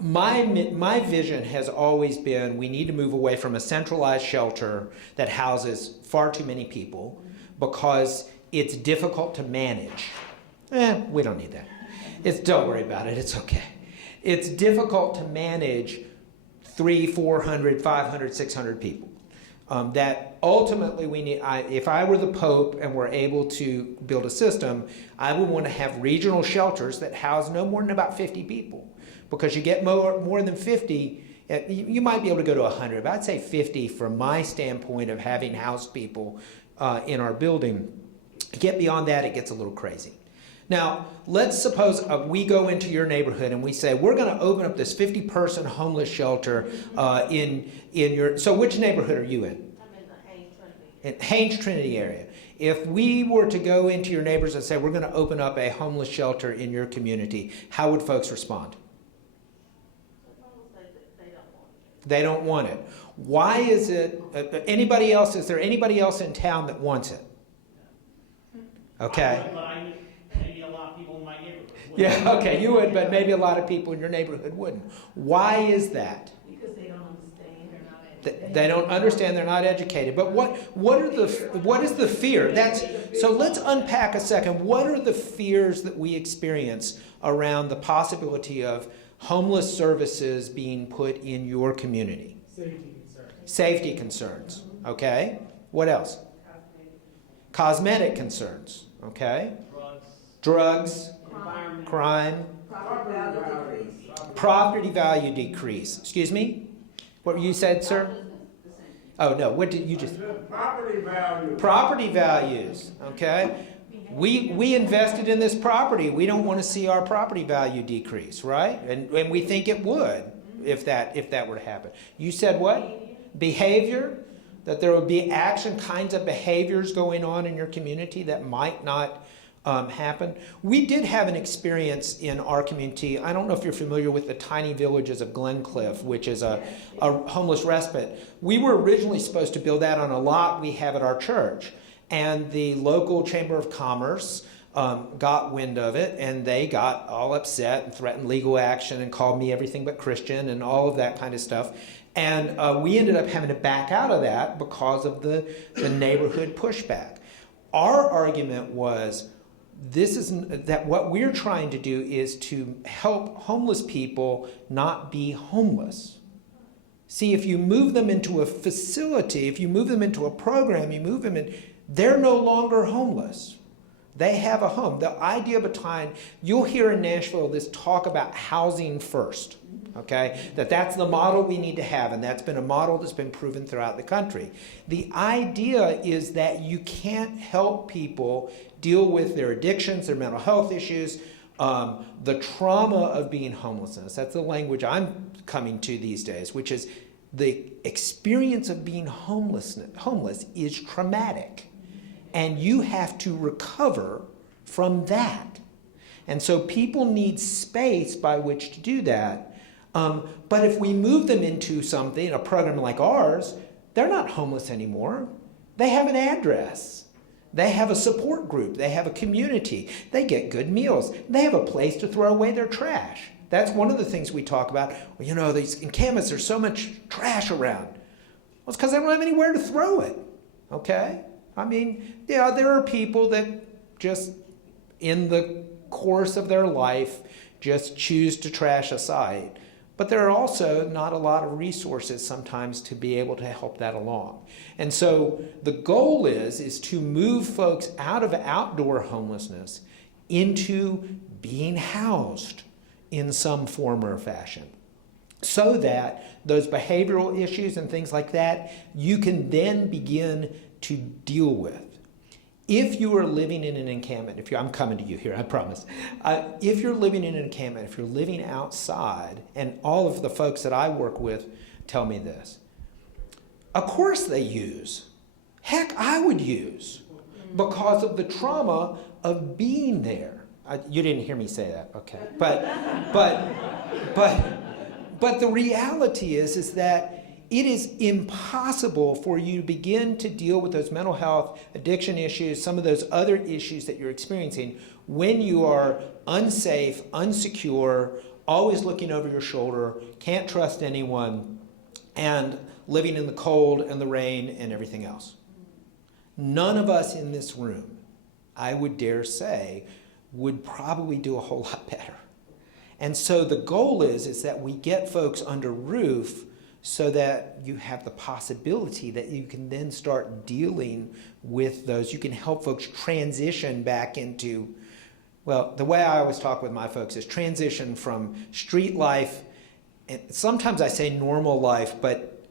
My vision has always been we need to move away from a centralized shelter that houses far too many people because it's difficult to manage. We don't need that. Don't worry about it. It's okay. It's difficult to manage 300, 400, 500, 600 people. That ultimately we need, if I were the Pope and were able to build a system, I would want to have regional shelters that house no more than about 50 people. Because you get more than 50, you might be able to go to 100, but I'd say 50 from my standpoint of having housed people in our building. Get beyond that, it gets a little crazy. Now, let's suppose we go into your neighborhood and we say, we're going to open up this 50-person homeless shelter in your, so which neighborhood are you in? I'm in the Haynes Trinity. In Haynes Trinity area. If we were to go into your neighbors and say, we're going to open up a homeless shelter in your community, how would folks respond? They don't want it. Why is it, anybody else, is there anybody else in town that wants it? Okay. Maybe a lot of people in my neighborhood would. Yeah, okay, you would, but maybe a lot of people in your neighborhood wouldn't. Why is that? Because they don't understand. They're not educated. They don't understand, they're not educated. But what is the fear? So let's unpack a second. What are the fears that we experience around the possibility of homeless services being put in your community? Safety concerns. Safety concerns, okay? What else? Cosmetic concerns, okay? Drugs, crime, property value decrease. Excuse me? What you said, sir? Oh, no, what did you just? Property value. Property values, okay? We invested in this property. We don't want to see our property value decrease, right? And we think it would if that were to happen. You said what? Behavior? That there would be kinds of behaviors going on in your community that might not happen. We did have an experience in our community. I don't know if you're familiar with the tiny villages of Glencliff, which is a homeless respite. We were originally supposed to build that on a lot we have at our church. And the local Chamber of Commerce got wind of it, and they got all upset and threatened legal action and called me everything but Christian and all of that kind of stuff. And we ended up having to back out of that because of the neighborhood pushback. Our argument was that what we're trying to do is to help homeless people not be homeless. See, if you move them into a facility, if you move them into a program, you move them in, they're no longer homeless. They have a home. The idea behind, you'll hear in Nashville this talk about housing first, okay? That's the model we need to have, and that's been a model that's been proven throughout the country. The idea is that you can't help people deal with their addictions, their mental health issues, the trauma of being homelessness. That's the language I'm coming to these days, which is the experience of being homeless is traumatic. And you have to recover from that. And so people need space by which to do that. But if we move them into something, a program like ours, they're not homeless anymore. They have an address. They have a support group. They have a community. They get good meals. They have a place to throw away their trash. That's one of the things we talk about. Well, you know, these encampments, there's so much trash around. Well, it's because they don't have anywhere to throw it, okay? I mean, yeah, there are people that just, in the course of their life, just choose to trash a site. But there are also not a lot of resources sometimes to be able to help that along. And so the goal is to move folks out of outdoor homelessness into being housed in some form or fashion, so that those behavioral issues and things like that, you can then begin to deal with. If you are living in an encampment, I'm coming to you here, I promise. If you're living in an encampment, if you're living outside, and all of the folks that I work with tell me this, of course they use. Heck, I would use, because of the trauma of being there. You didn't hear me say that, okay? But the reality is that it is impossible for you to begin to deal with those mental health, addiction issues, some of those other issues that you're experiencing when you are unsafe, unsecure, always looking over your shoulder, can't trust anyone, and living in the cold and the rain and everything else. None of us in this room, I would dare say, would probably do a whole lot better. And so the goal is that we get folks under roof so that you have the possibility that you can then start dealing with those. You can help folks transition back into, well, the way I always talk with my folks is transition from street life, and sometimes I say normal life, but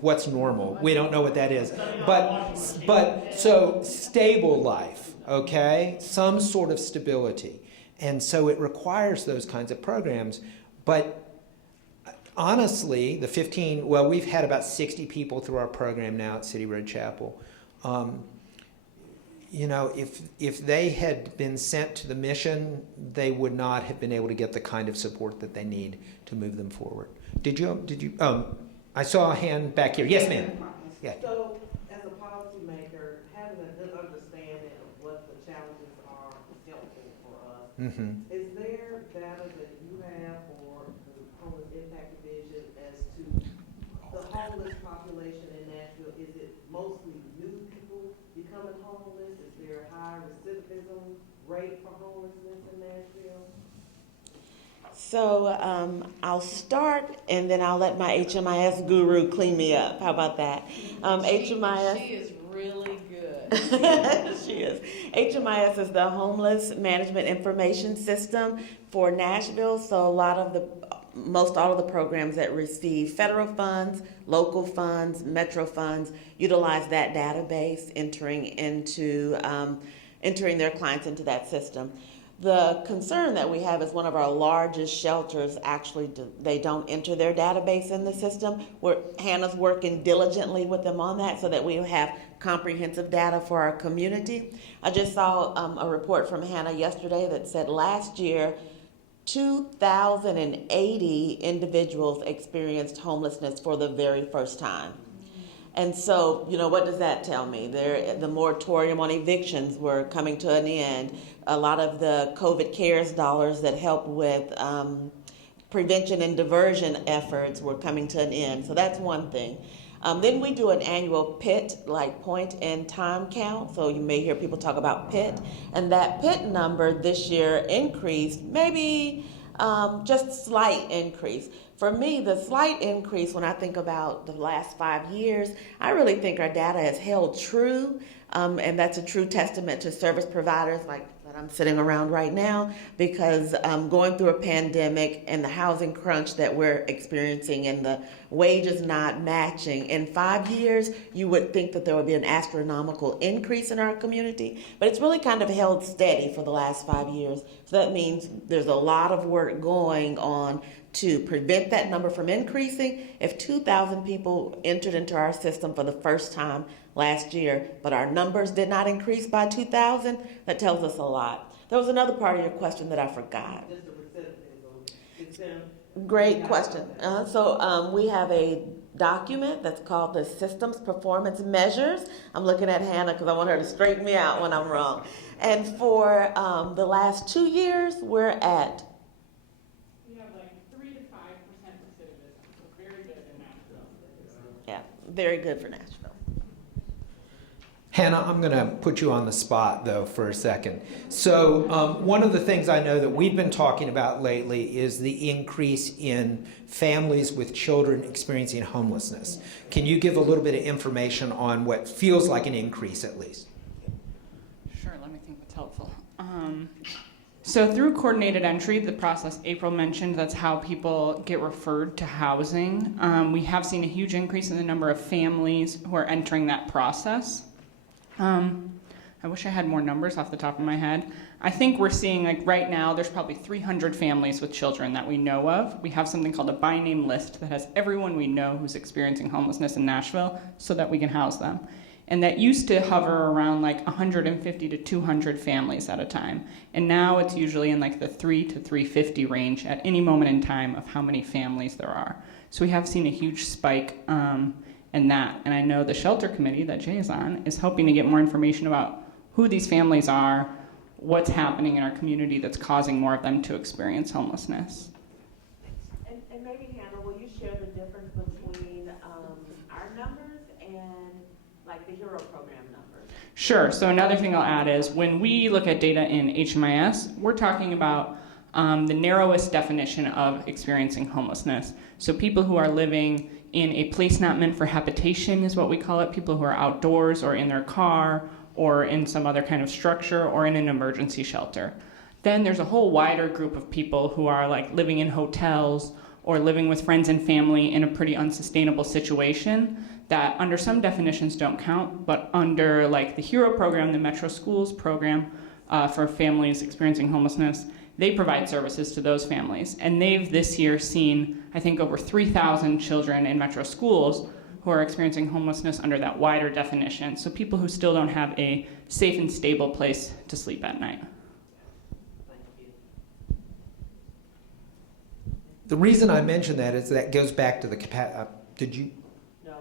what's normal? We don't know what that is. But so stable life, okay? Some sort of stability. And so it requires those kinds of programs. But honestly, we've had about 60 people through our program now at City Road Chapel. If they had been sent to the mission, they would not have been able to get the kind of support that they need to move them forward. Did you, I saw a hand back here. Yes, ma'am. Yeah. So, as a policymaker, having a good understanding of what the challenges are is helpful for us. Mm-hmm. Is there data that you have for the Homeless Impact Division as to the homeless population in Nashville? Is it mostly new people becoming homeless? Is there a high recidivism rate for homelessness in Nashville? So I'll start, and then I'll let my HMIS guru clean me up. How about that? HMIS. She is really good. She is. HMIS is the Homeless Management Information System for Nashville. So most all of the programs that receive federal funds, local funds, metro funds, utilize that database, entering their clients into that system. The concern that we have is one of our largest shelters actually they don't enter their database in the system. Hannah's working diligently with them on that so that we have comprehensive data for our community. I just saw a report from Hannah yesterday that said last year 2,080 individuals experienced homelessness for the very first time. And so, what does that tell me? The moratorium on evictions were coming to an end. A lot of the COVID CARES dollars that help with prevention and diversion efforts were coming to an end. So that's one thing. Then we do an annual PIT, like point in time count. So you may hear people talk about PIT. And that PIT number this year increased, maybe just slight increase. For me, the slight increase, when I think about the last 5 years, I really think our data has held true, and that's a true testament to service providers like that I'm sitting around right now, because going through a pandemic and the housing crunch that we're experiencing and the wages not matching, in 5 years, you would think that there would be an astronomical increase in our community, but it's really kind of held steady for the last 5 years. So that means there's a lot of work going on to prevent that number from increasing. If 2,000 people entered into our system for the first time last year, but our numbers did not increase by 2,000, that tells us a lot. There was another part of your question that I forgot. Just the recidivism. Great question. So we have a document that's called the Systems Performance Measures. I'm looking at Hannah because I want her to straighten me out when I'm wrong. And for the last 2 years, we're at 3 to 5% recidivism, so very good in Nashville. Yeah, very good for Nashville. Hannah, I'm going to put you on the spot, though, for a second. So one of the things I know that we've been talking about lately is the increase in families with children experiencing homelessness. Can you give a little bit of information on what feels like an increase, at least? Sure, let me think what's helpful. So through coordinated entry, the process April mentioned, that's how people get referred to housing. We have seen a huge increase in the number of families who are entering that process. I wish I had more numbers off the top of my head. I think we're seeing, like right now, there's probably 300 families with children that we know of. We have something called a by name list that has everyone we know who's experiencing homelessness in Nashville so that we can house them. And that used to hover around like 150 to 200 families at a time. And now it's usually in like the 3 to 350 range at any moment in time of how many families there are. So we have seen a huge spike in that. And I know the shelter committee that Jay is on is hoping to get more information about who these families are, what's happening in our community that's causing more of them to experience homelessness. And maybe, Hannah, will you share the difference between our numbers and like the HERO program numbers? Sure. So another thing I'll add is when we look at data in HMIS, we're talking about the narrowest definition of experiencing homelessness. So people who are living in a place not meant for habitation is what we call it, people who are outdoors or in their car or in some other kind of structure or in an emergency shelter. Then there's a whole wider group of people who are like living in hotels or living with friends and family in a pretty unsustainable situation that under some definitions don't count, but under like the HERO program, the Metro Schools program for families experiencing homelessness, they provide services to those families. And they've this year seen, I think, over 3,000 children in metro schools who are experiencing homelessness under that wider definition. So people who still don't have a safe and stable place to sleep at night. The reason I mention that is that goes back to the capacity. Did you? No,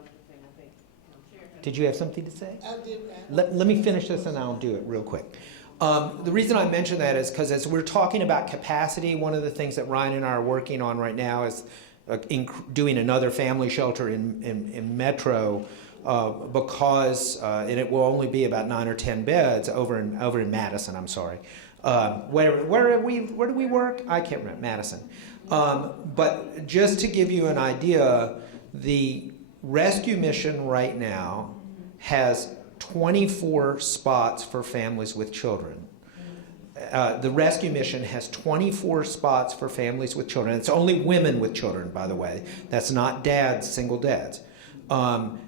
Did you have something to say? I did. Let me finish this and I'll do it real quick. The reason I mention that is because as we're talking about capacity, one of the things that Ryan and I are working on right now is doing another family shelter in Metro because, and it will only be about 9 or 10 beds over in Madison, I'm sorry. Where do we work? I can't remember, Madison. But just to give you an idea, the rescue mission right now has 24 spots for families with children. The rescue mission has 24 spots for families with children. It's only women with children, by the way. That's not dads, single dads.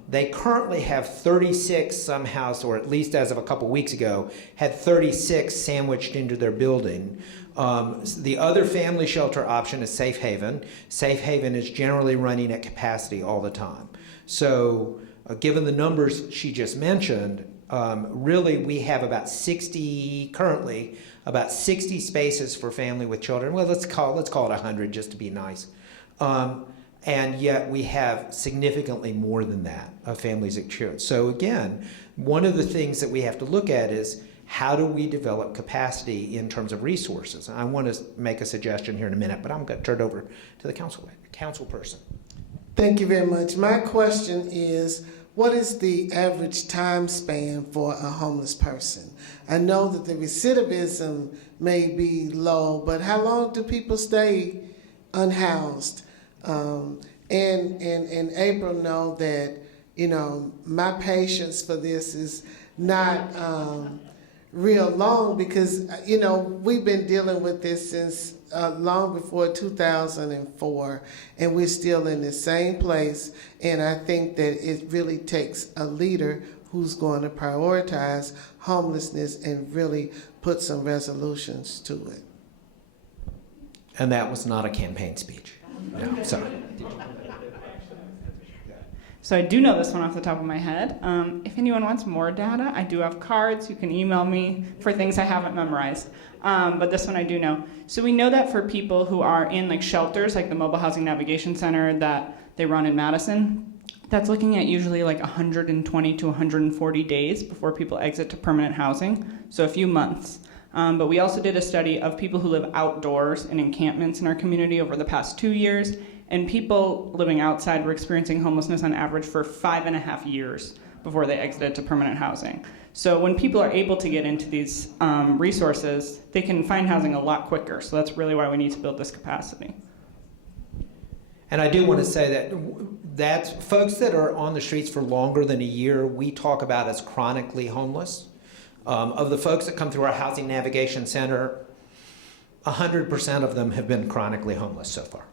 They currently have 36 somehow, or at least as of a couple weeks ago, had 36 sandwiched into their building. The other family shelter option is Safe Haven. Safe Haven is generally running at capacity all the time. So given the numbers she just mentioned, really we have about 60 currently, about 60 spaces for family with children. Well, let's call it 100 just to be nice. And yet we have significantly more than that of families with children. So again, one of the things that we have to look at is how do we develop capacity in terms of resources? I want to make a suggestion here in a minute, but I'm going to turn it over to the council person. Thank you very much. My question is, what is the average time span for a homeless person? I know that the recidivism may be low, but how long do people stay unhoused? And April know that, you know, my patience for this is not real long because, you know, we've been dealing with this since long before 2004, and we're still in the same place. And I think that it really takes a leader who's going to prioritize homelessness and really put some resolutions to it. And that was not a campaign speech. No, sorry. So I do know this one off the top of my head. If anyone wants more data, I do have cards. You can email me for things I haven't memorized. But this one I do know. So we know that for people who are in like shelters, like the Mobile Housing Navigation Center that they run in Madison, that's looking at usually like 120 to 140 days before people exit to permanent housing, so a few months. But we also did a study of people who live outdoors in encampments in our community over the past 2 years, and people living outside were experiencing homelessness on average for 5.5 years before they exited to permanent housing. So when people are able to get into these resources, they can find housing a lot quicker. So that's really why we need to build this capacity. And I do want to say that's folks that are on the streets for longer than a year, we talk about as chronically homeless. Of the folks that come through our Housing Navigation Center, 100% of them have been chronically homeless so far.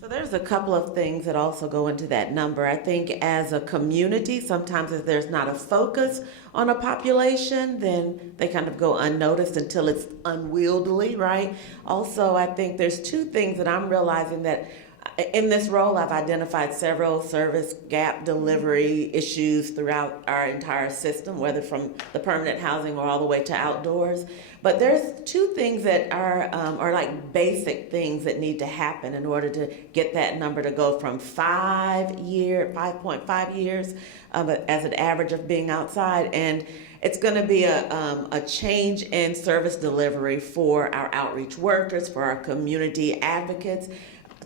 So there's a couple of things that also go into that number. I think as a community, sometimes if there's not a focus on a population, then they kind of go unnoticed until it's unwieldy, right? Also, I think there's two things that I'm realizing that in this role, I've identified several service gap delivery issues throughout our entire system, whether from the permanent housing or all the way to outdoors. But there's two things that are like basic things that need to happen in order to get that number to go from 5.5 years as an average of being outside. And it's going to be a change in service delivery for our outreach workers, for our community advocates.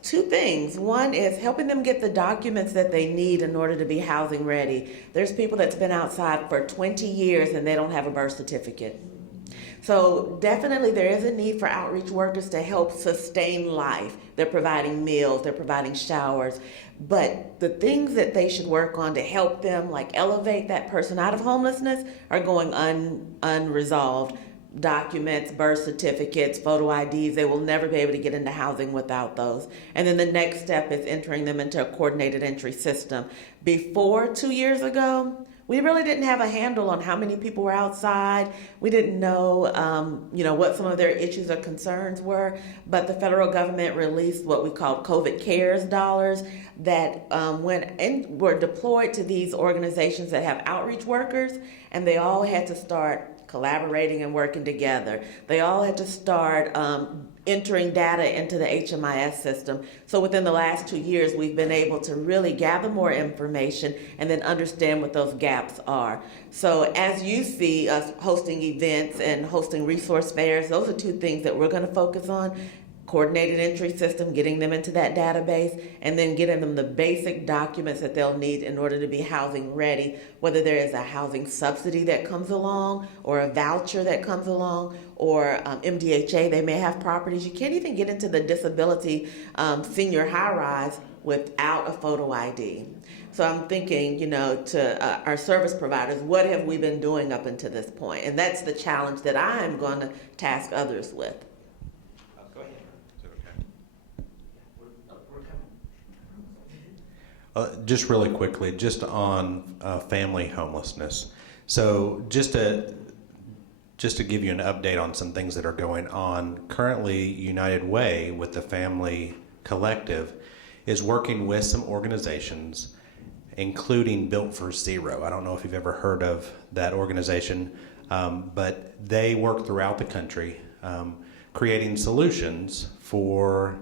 Two things. One is helping them get the documents that they need in order to be housing ready. There's people that's been outside for 20 years and they don't have a birth certificate. So definitely there is a need for outreach workers to help sustain life. They're providing meals, they're providing showers, but the things that they should work on to help them, like elevate that person out of homelessness, are going unresolved. Documents, birth certificates, photo IDs, they will never be able to get into housing without those. And then the next step is entering them into a coordinated entry system. Before 2 years ago, we really didn't have a handle on how many people were outside. We didn't know, what some of their issues or concerns were. But the federal government released what we called COVID CARES dollars that were deployed to these organizations that have outreach workers, and they all had to start collaborating and working together. They all had to start entering data into the HMIS system. So within the last 2 years, we've been able to really gather more information and then understand what those gaps are. So as you see us hosting events and hosting resource fairs, those are two things that we're going to focus on. Coordinated entry system, getting them into that database, and then getting them the basic documents that they'll need in order to be housing ready, whether there is a housing subsidy that comes along or a voucher that comes along or MDHA. They may have properties. You can't even get into the disability senior high-rise without a photo ID. So I'm thinking, to our service providers, what have we been doing up until this point? And that's the challenge that I'm going to task others with. Just really quickly, just on family homelessness. So just to give you an update on some things that are going on, currently United Way with the Family Collective is working with some organizations, including Built for Zero. I don't know if you've ever heard of that organization, but they work throughout the country creating solutions for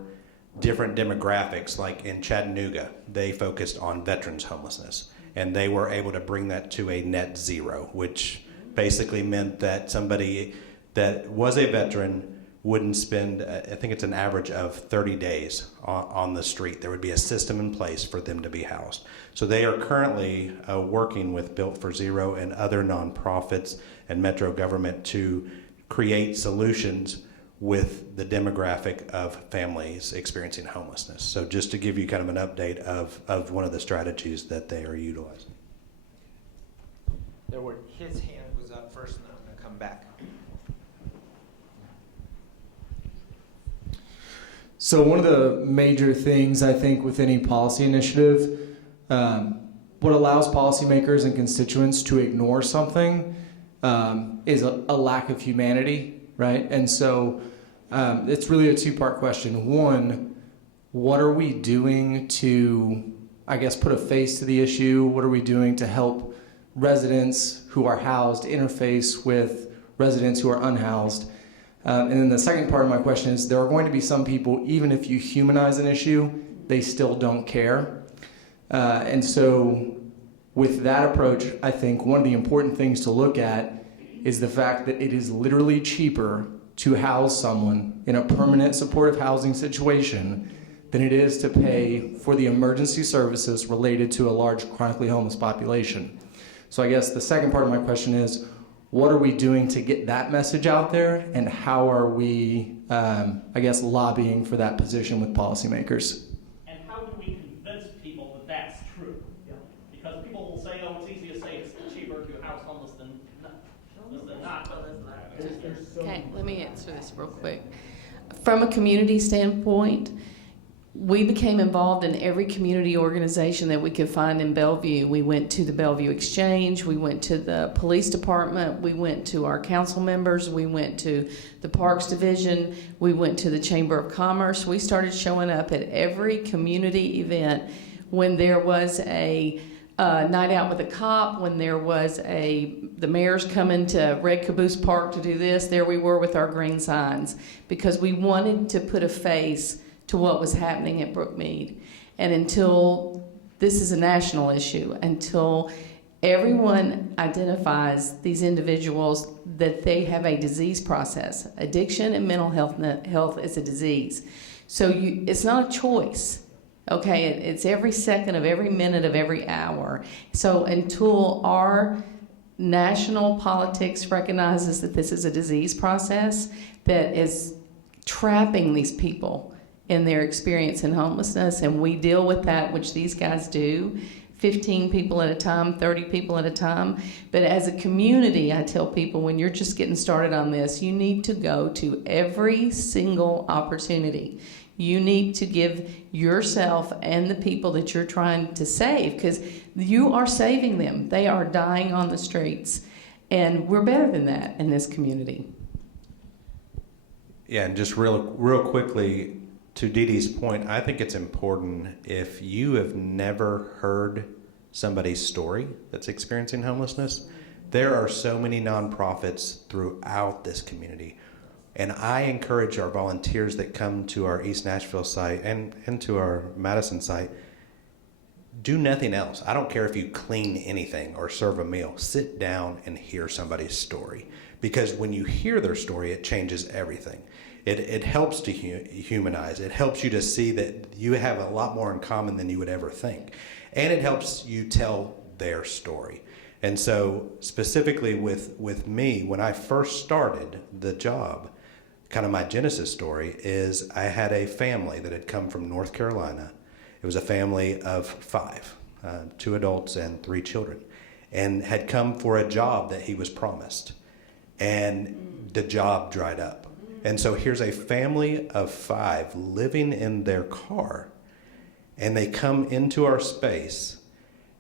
different demographics. Like in Chattanooga, they focused on veterans homelessness, and they were able to bring that to a net zero, which basically meant that somebody that was a veteran wouldn't spend, I think it's an average of 30 days on the street. There would be a system in place for them to be housed. So they are currently working with Built for Zero and other nonprofits and Metro government to create solutions with the demographic of families experiencing homelessness. So just to give you kind of an update of one of the strategies that they are utilizing. His hand was up first, and then I'm going to come back. So one of the major things I think with any policy initiative, what allows policymakers and constituents to ignore something is a lack of humanity, right? And so it's really a two-part question. One, what are we doing to, put a face to the issue? What are we doing to help residents who are housed interface with residents who are unhoused? And then the second part of my question is, there are going to be some people, even if you humanize an issue, they still don't care. And so with that approach, I think one of the important things to look at is the fact that it is literally cheaper to house someone in a permanent supportive housing situation than it is to pay for the emergency services related to a large chronically homeless population. So I guess the second part of my question is, what are we doing to get that message out there, and how are we, lobbying for that position with policymakers? And how do we convince people that that's true? Because people will say, oh, it's easy to say it's cheaper to house homeless than not. Okay, let me answer this real quick. From a community standpoint, we became involved in every community organization that we could find in Bellevue. We went to the Bellevue Exchange, we went to the police department, we went to our council members, we went to the Parks Division, we went to the Chamber of Commerce. We started showing up at every community event when there was a night out with a cop, when there was the mayor's coming to Red Caboose Park to do this, there we were with our green signs, because we wanted to put a face to what was happening at Brookmead. And until this is a national issue, until everyone identifies these individuals that they have a disease process, addiction and mental health is a disease. So it's not a choice. Okay, it's every second of every minute of every hour. So until our national politics recognizes that this is a disease process that is trapping these people in their experience in homelessness, and we deal with that, which these guys do, 15 people at a time, 30 people at a time. But as a community, I tell people, when you're just getting started on this, you need to go to every single opportunity. You need to give yourself and the people that you're trying to save, because you are saving them. They are dying on the streets. And we're better than that in this community. Yeah, and just real quickly, to Dee Dee's point, I think it's important, if you have never heard somebody's story that's experiencing homelessness, there are so many nonprofits throughout this community. And I encourage our volunteers that come to our East Nashville site and to our Madison site, do nothing else. I don't care if you clean anything or serve a meal. Sit down and hear somebody's story. Because when you hear their story, it changes everything. It helps to humanize. It helps you to see that you have a lot more in common than you would ever think. And it helps you tell their story. And so specifically with me, when I first started the job, kind of my genesis story is I had a family that had come from North Carolina. It was a family of 5, 2 adults and 3 children, and had come for a job that he was promised. And the job dried up. And so here's a family of 5 living in their car, and they come into our space,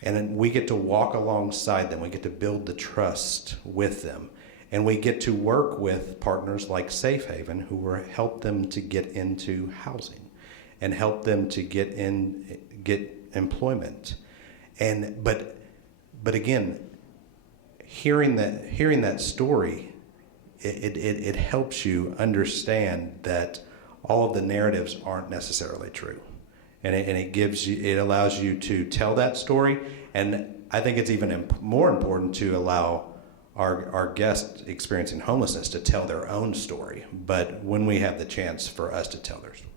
and we get to walk alongside them. We get to build the trust with them. And we get to work with partners like Safe Haven, who will help them to get into housing and help them to get employment. And but again, hearing that story, it helps you understand that all of the narratives aren't necessarily true, and it allows you to tell that story. And I think it's even more important to allow our guests experiencing homelessness to tell their own story, but when we have the chance for us to tell their story.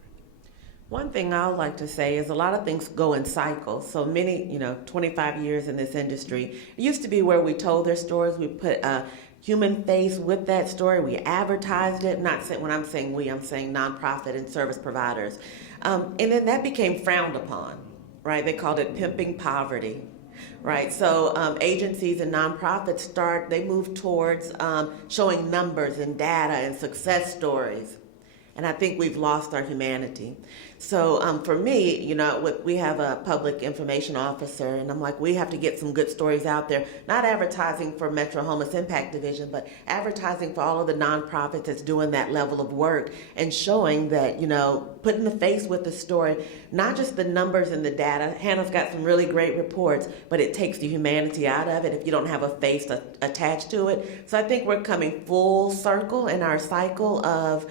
One thing I would like to say is a lot of things go in cycles. So many, 25 years in this industry, it used to be where we told their stories, we put a human face with that story, we advertised it. When I'm saying we, I'm saying nonprofit and service providers. And then that became frowned upon, right? They called it pimping poverty. Right, so agencies and nonprofits they move towards showing numbers and data and success stories. And I think we've lost our humanity. So for me, we have a public information officer, and I'm like, we have to get some good stories out there, not advertising for Metro Homeless Impact Division, but advertising for all of the nonprofits that's doing that level of work and showing that, putting the face with the story, not just the numbers and the data. Hannah's got some really great reports, but it takes the humanity out of it if you don't have a face attached to it. So I think we're coming full circle in our cycle of,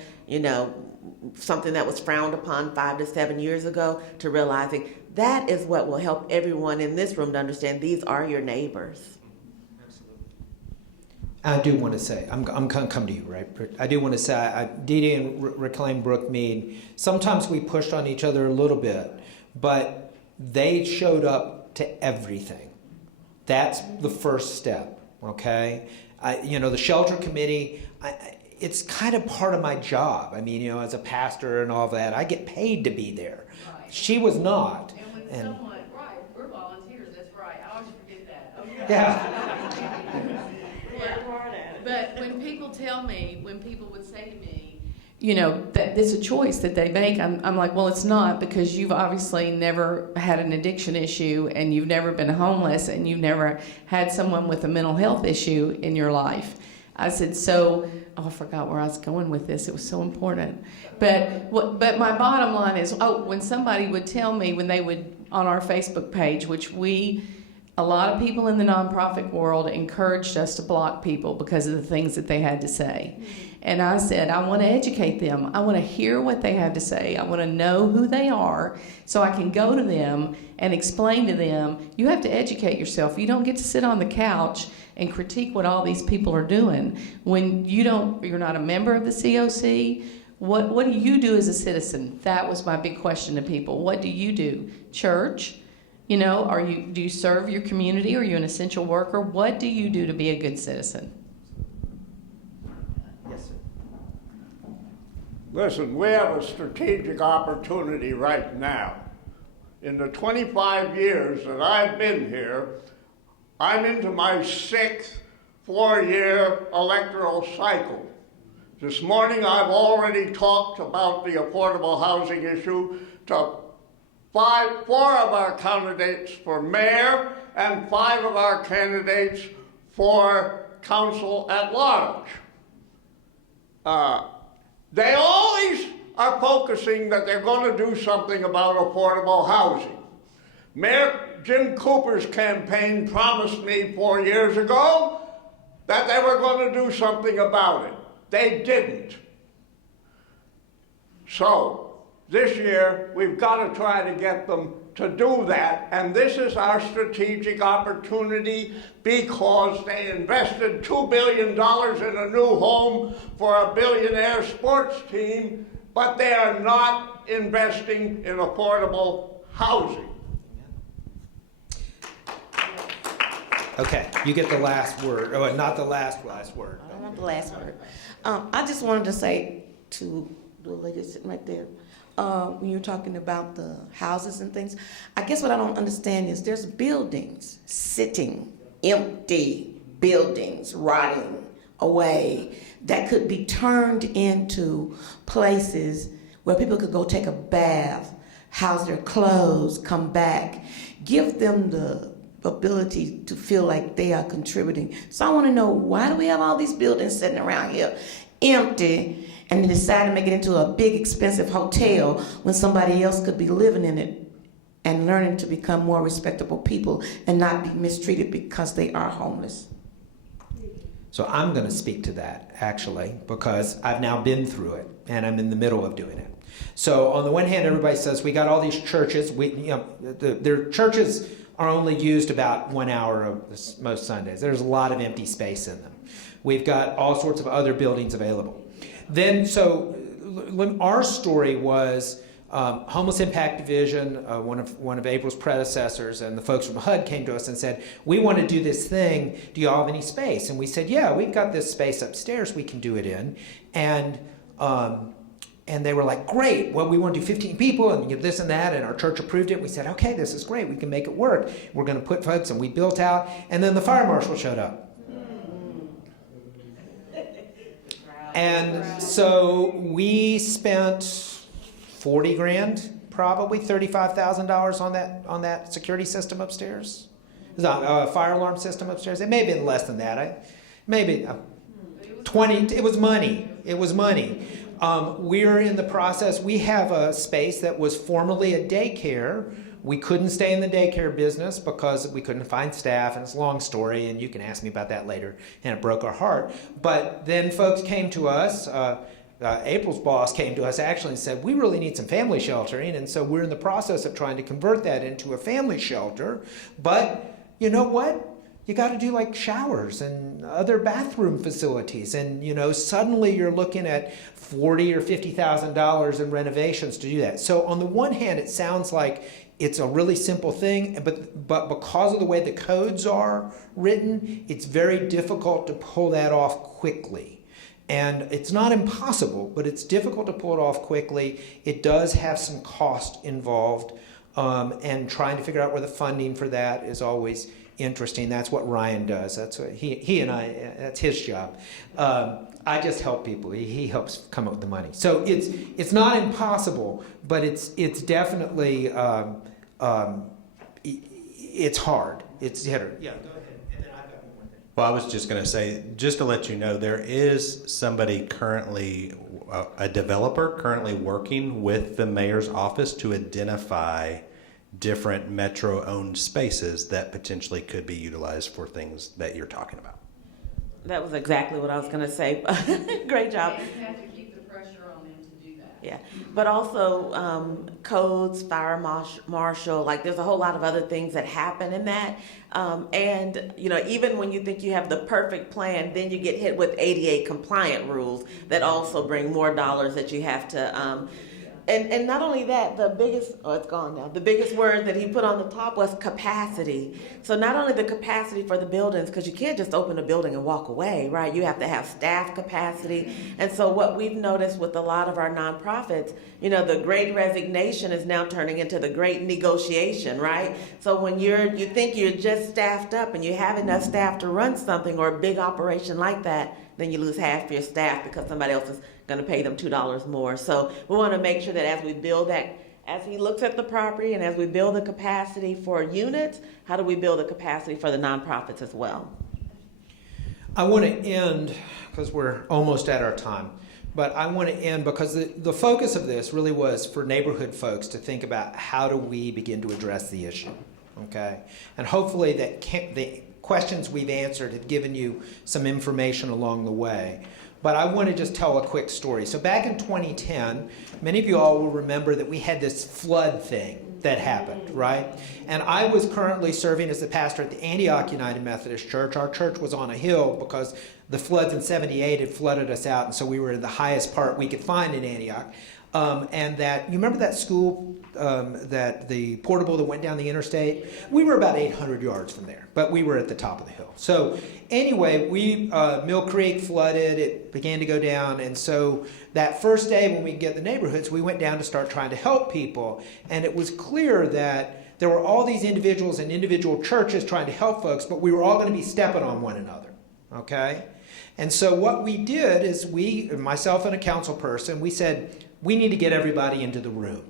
something that was frowned upon 5 to 7 years ago, to realizing that is what will help everyone in this room to understand these are your neighbors. I do want to say, I'm going to come to you, right? I do want to say, Dee Dee and Reclaim Brookmead, sometimes we pushed on each other a little bit, but they showed up to everything. That's the first step, okay? The shelter committee, it's kind of part of my job. I mean, as a pastor and all that, I get paid to be there. Right. She was not. And when someone, right, we're volunteers, that's right. I always forget that. Oh, yeah. But when people would say to me, that it's a choice that they make, I'm like, well, it's not, because you've obviously never had an addiction issue, and you've never been homeless, and you've never had someone with a mental health issue in your life. I said, I forgot where I was going with this. It was so important. But my bottom line is, when somebody would tell me, when they would, on our Facebook page, which a lot of people in the nonprofit world encouraged us to block people because of the things that they had to say. And I said, I want to educate them. I want to hear what they have to say. I want to know who they are so I can go to them and explain to them, you have to educate yourself. You don't get to sit on the couch and critique what all these people are doing. When you're not a member of the COC, what do you do as a citizen? That was my big question to people. What do you do? Church? Do you serve your community? Are you an essential worker? What do you do to be a good citizen? Yes, sir. Listen, we have a strategic opportunity right now. In the 25 years that I've been here, I'm into my 6th 4-year electoral cycle. This morning I've already talked about the affordable housing issue to 4 of our candidates for mayor and 5 of our candidates for council at large. They always are focusing that they're going to do something about affordable housing. Mayor Jim Cooper's campaign promised me 4 years ago that they were going to do something about it. They didn't. So, this year, we've got to try to get them to do that, and this is our strategic opportunity because they invested $2 billion in a new home for a billionaire sports team, but they are not investing in affordable housing. Okay, you get the last word. Oh, not the last word. I don't want the last word. I just wanted to say to the lady sitting right there, when you're talking about the houses and things, I guess what I don't understand is there's buildings sitting, empty buildings rotting away that could be turned into places where people could go take a bath, house their clothes, come back, give them the ability to feel like they are contributing. So I want to know, why do we have all these buildings sitting around here empty and then decide to make it into a big expensive hotel when somebody else could be living in it and learning to become more respectable people and not be mistreated because they are homeless? So I'm going to speak to that, actually, because I've now been through it, and I'm in the middle of doing it. So on the one hand, everybody says, we got all these churches. Their churches are only used about 1 hour of most Sundays. There's a lot of empty space in them. We've got all sorts of other buildings available. Then, so our story was Homeless Impact Division, one of April's predecessors, and the folks from HUD came to us and said, we want to do this thing. Do you all have any space? And we said, yeah, we've got this space upstairs we can do it in. And they were like, great, well, we want to do 15 people and this and that, and our church approved it. We said, okay, this is great, we can make it work. We're going to put folks, and we built out, and then the fire marshal showed up. And so we spent 40 grand, probably $35,000 on that security system upstairs. It was a fire alarm system upstairs. It may have been less than that. Maybe 20. It was money. It was money. We're in the process. We have a space that was formerly a daycare. We couldn't stay in the daycare business because we couldn't find staff, and it's a long story, and you can ask me about that later, and it broke our heart. But then folks came to us, April's boss came to us actually and said, we really need some family sheltering, and so we're in the process of trying to convert that into a family shelter. But you know what? You got to do like showers and other bathroom facilities, and suddenly you're looking at $40,000 or $50,000 in renovations to do that. So on the one hand, it sounds like it's a really simple thing, but because of the way the codes are written, it's very difficult to pull that off quickly. And it's not impossible, but it's difficult to pull it off quickly. It does have some cost involved, and trying to figure out where the funding for that is always interesting. That's what Ryan does. That's what he and I, that's his job. I just help people. He helps come up with the money. So it's not impossible, but it's definitely it's hard. It's hitter. Yeah, go ahead. And then I've got one more thing. Well, I was just going to say, just to let you know, there is somebody currently, a developer currently working with the mayor's office to identify different Metro-owned spaces that potentially could be utilized for things that you're talking about. That was exactly what I was going to say. Great job. You have to keep the pressure on them to do that. Yeah, but also codes, fire marshal, like there's a whole lot of other things that happen in that. And even when you think you have the perfect plan, then you get hit with ADA compliant rules that also bring more dollars that you have to. And not only that, the biggest word that he put on the top was capacity. So not only the capacity for the buildings, because you can't just open a building and walk away, right? You have to have staff capacity. And so what we've noticed with a lot of our nonprofits, the great resignation is now turning into the great negotiation, right? So when you think you're just staffed up and you have enough staff to run something or a big operation like that, then you lose half your staff because somebody else is going to pay them $2 more. So we want to make sure that as we build that, as he looks at the property and as we build the capacity for units, how do we build the capacity for the nonprofits as well? I want to end, because we're almost at our time, but I want to end because the focus of this really was for neighborhood folks to think about how do we begin to address the issue, okay? And hopefully that the questions we've answered have given you some information along the way. But I want to just tell a quick story. So back in 2010, many of you all will remember that we had this flood thing that happened, right? And I was currently serving as the pastor at the Antioch United Methodist Church. Our church was on a hill because the floods in '78 had flooded us out, and so we were in the highest part we could find in Antioch. And that, you remember that school, that the portable that went down the interstate? We were about 800 yards from there, but we were at the top of the hill. So anyway, Mill Creek flooded, it began to go down, and so that first day when we get the neighborhoods, we went down to start trying to help people, and it was clear that there were all these individuals and individual churches trying to help folks, but we were all going to be stepping on one another, okay? And so what we did is myself and a council person, we said, we need to get everybody into the room.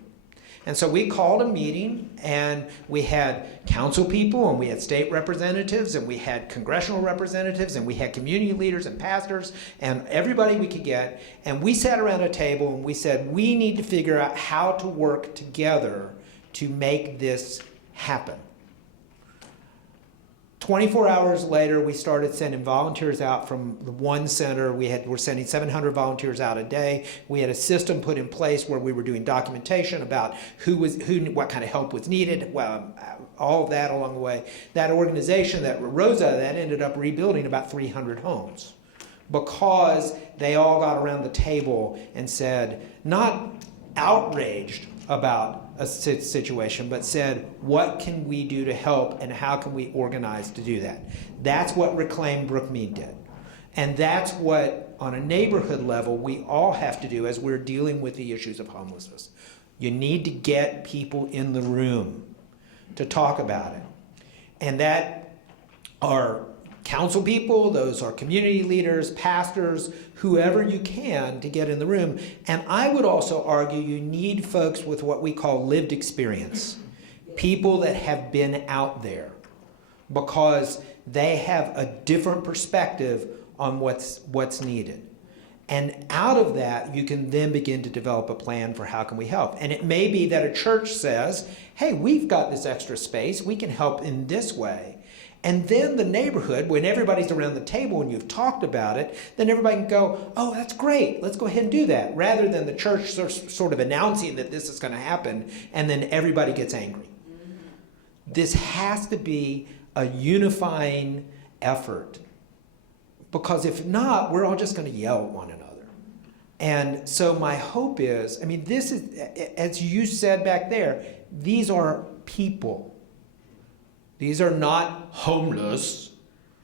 And so we called a meeting, and we had council people, and we had state representatives, and we had congressional representatives, and we had community leaders and pastors, and everybody we could get. And we sat around a table, and we said, we need to figure out how to work together to make this happen. 24 hours later, we started sending volunteers out from the one center. We're sending 700 volunteers out a day. We had a system put in place where we were doing documentation about what kind of help was needed, all of that along the way. That organization that rose out of that ended up rebuilding about 300 homes because they all got around the table and said, not outraged about a situation, but said, what can we do to help and how can we organize to do that? That's what Reclaim Brookmead did. And that's what, on a neighborhood level, we all have to do as we're dealing with the issues of homelessness. You need to get people in the room to talk about it. And that are council people, those are community leaders, pastors, whoever you can to get in the room. And I would also argue you need folks with what we call lived experience, people that have been out there, because they have a different perspective on what's needed. And out of that, you can then begin to develop a plan for how can we help. And it may be that a church says, hey, we've got this extra space, we can help in this way. And then the neighborhood, when everybody's around the table and you've talked about it, then everybody can go, oh, that's great, let's go ahead and do that, rather than the church sort of announcing that this is going to happen and then everybody gets angry. This has to be a unifying effort, because if not, we're all just going to yell at one another. And so my hope is, this is, as you said back there, these are people. These are not homeless.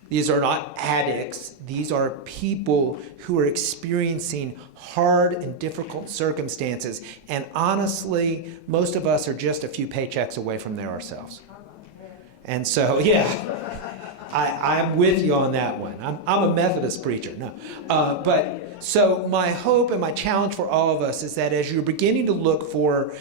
These are not addicts. These are people who are experiencing hard and difficult circumstances. And honestly, most of us are just a few paychecks away from there ourselves. And so, yeah, I'm with you on that one. I'm a Methodist preacher, no. So my hope and my challenge for all of us is that as you're beginning to look for,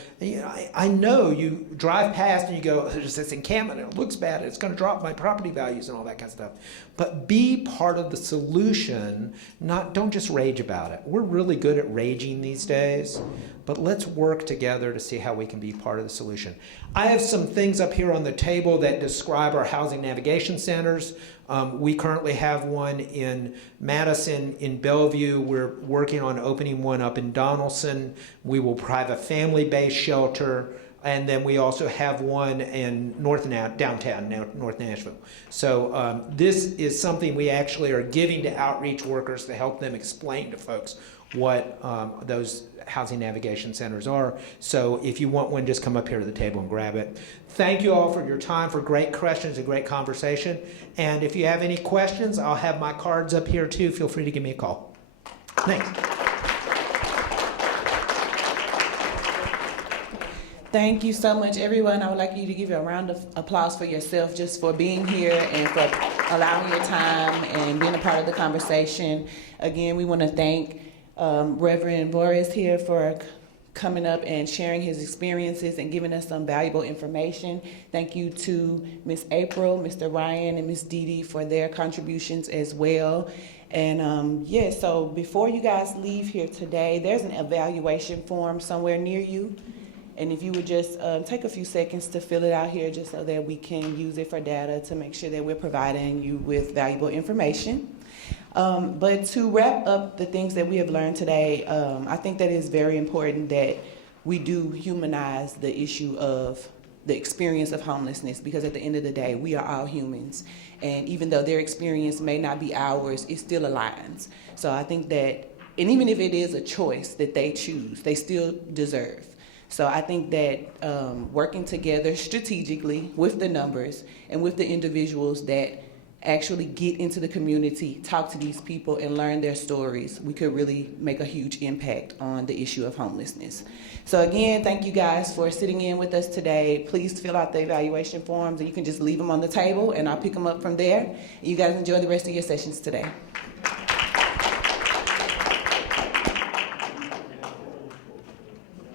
I know you drive past and you go, there's this encampment, and it looks bad, and it's going to drop my property values and all that kind of stuff. But be part of the solution, don't just rage about it. We're really good at raging these days, but let's work together to see how we can be part of the solution. I have some things up here on the table that describe our housing navigation centers. We currently have one in Madison, in Bellevue. We're working on opening one up in Donaldson. We will have a family-based shelter, and then we also have one in downtown North Nashville. So this is something we actually are giving to outreach workers to help them explain to folks what those housing navigation centers are. So if you want one, just come up here to the table and grab it. Thank you all for your time, for great questions and great conversation. And if you have any questions, I'll have my cards up here too. Feel free to give me a call. Thanks. Thank you so much, everyone. I would like you to give you a round of applause for yourself just for being here and for allowing your time and being a part of the conversation. Again, we want to thank Reverend Boris here for coming up and sharing his experiences and giving us some valuable information. Thank you to Ms. April, Mr. Ryan, and Ms. Dee Dee for their contributions as well. And so before you guys leave here today, there's an evaluation form somewhere near you. And if you would just take a few seconds to fill it out here just so that we can use it for data to make sure that we're providing you with valuable information. But to wrap up the things that we have learned today, I think that it's very important that we do humanize the issue of the experience of homelessness, because at the end of the day, we are all humans. And even though their experience may not be ours, it still aligns. So I think that, and even if it is a choice that they choose, they still deserve. So I think that working together strategically with the numbers and with the individuals that actually get into the community, talk to these people, and learn their stories, we could really make a huge impact on the issue of homelessness. So again, thank you guys for sitting in with us today. Please fill out the evaluation forms, and you can just leave them on the table, and I'll pick them up from there. You guys enjoy the rest of your sessions today.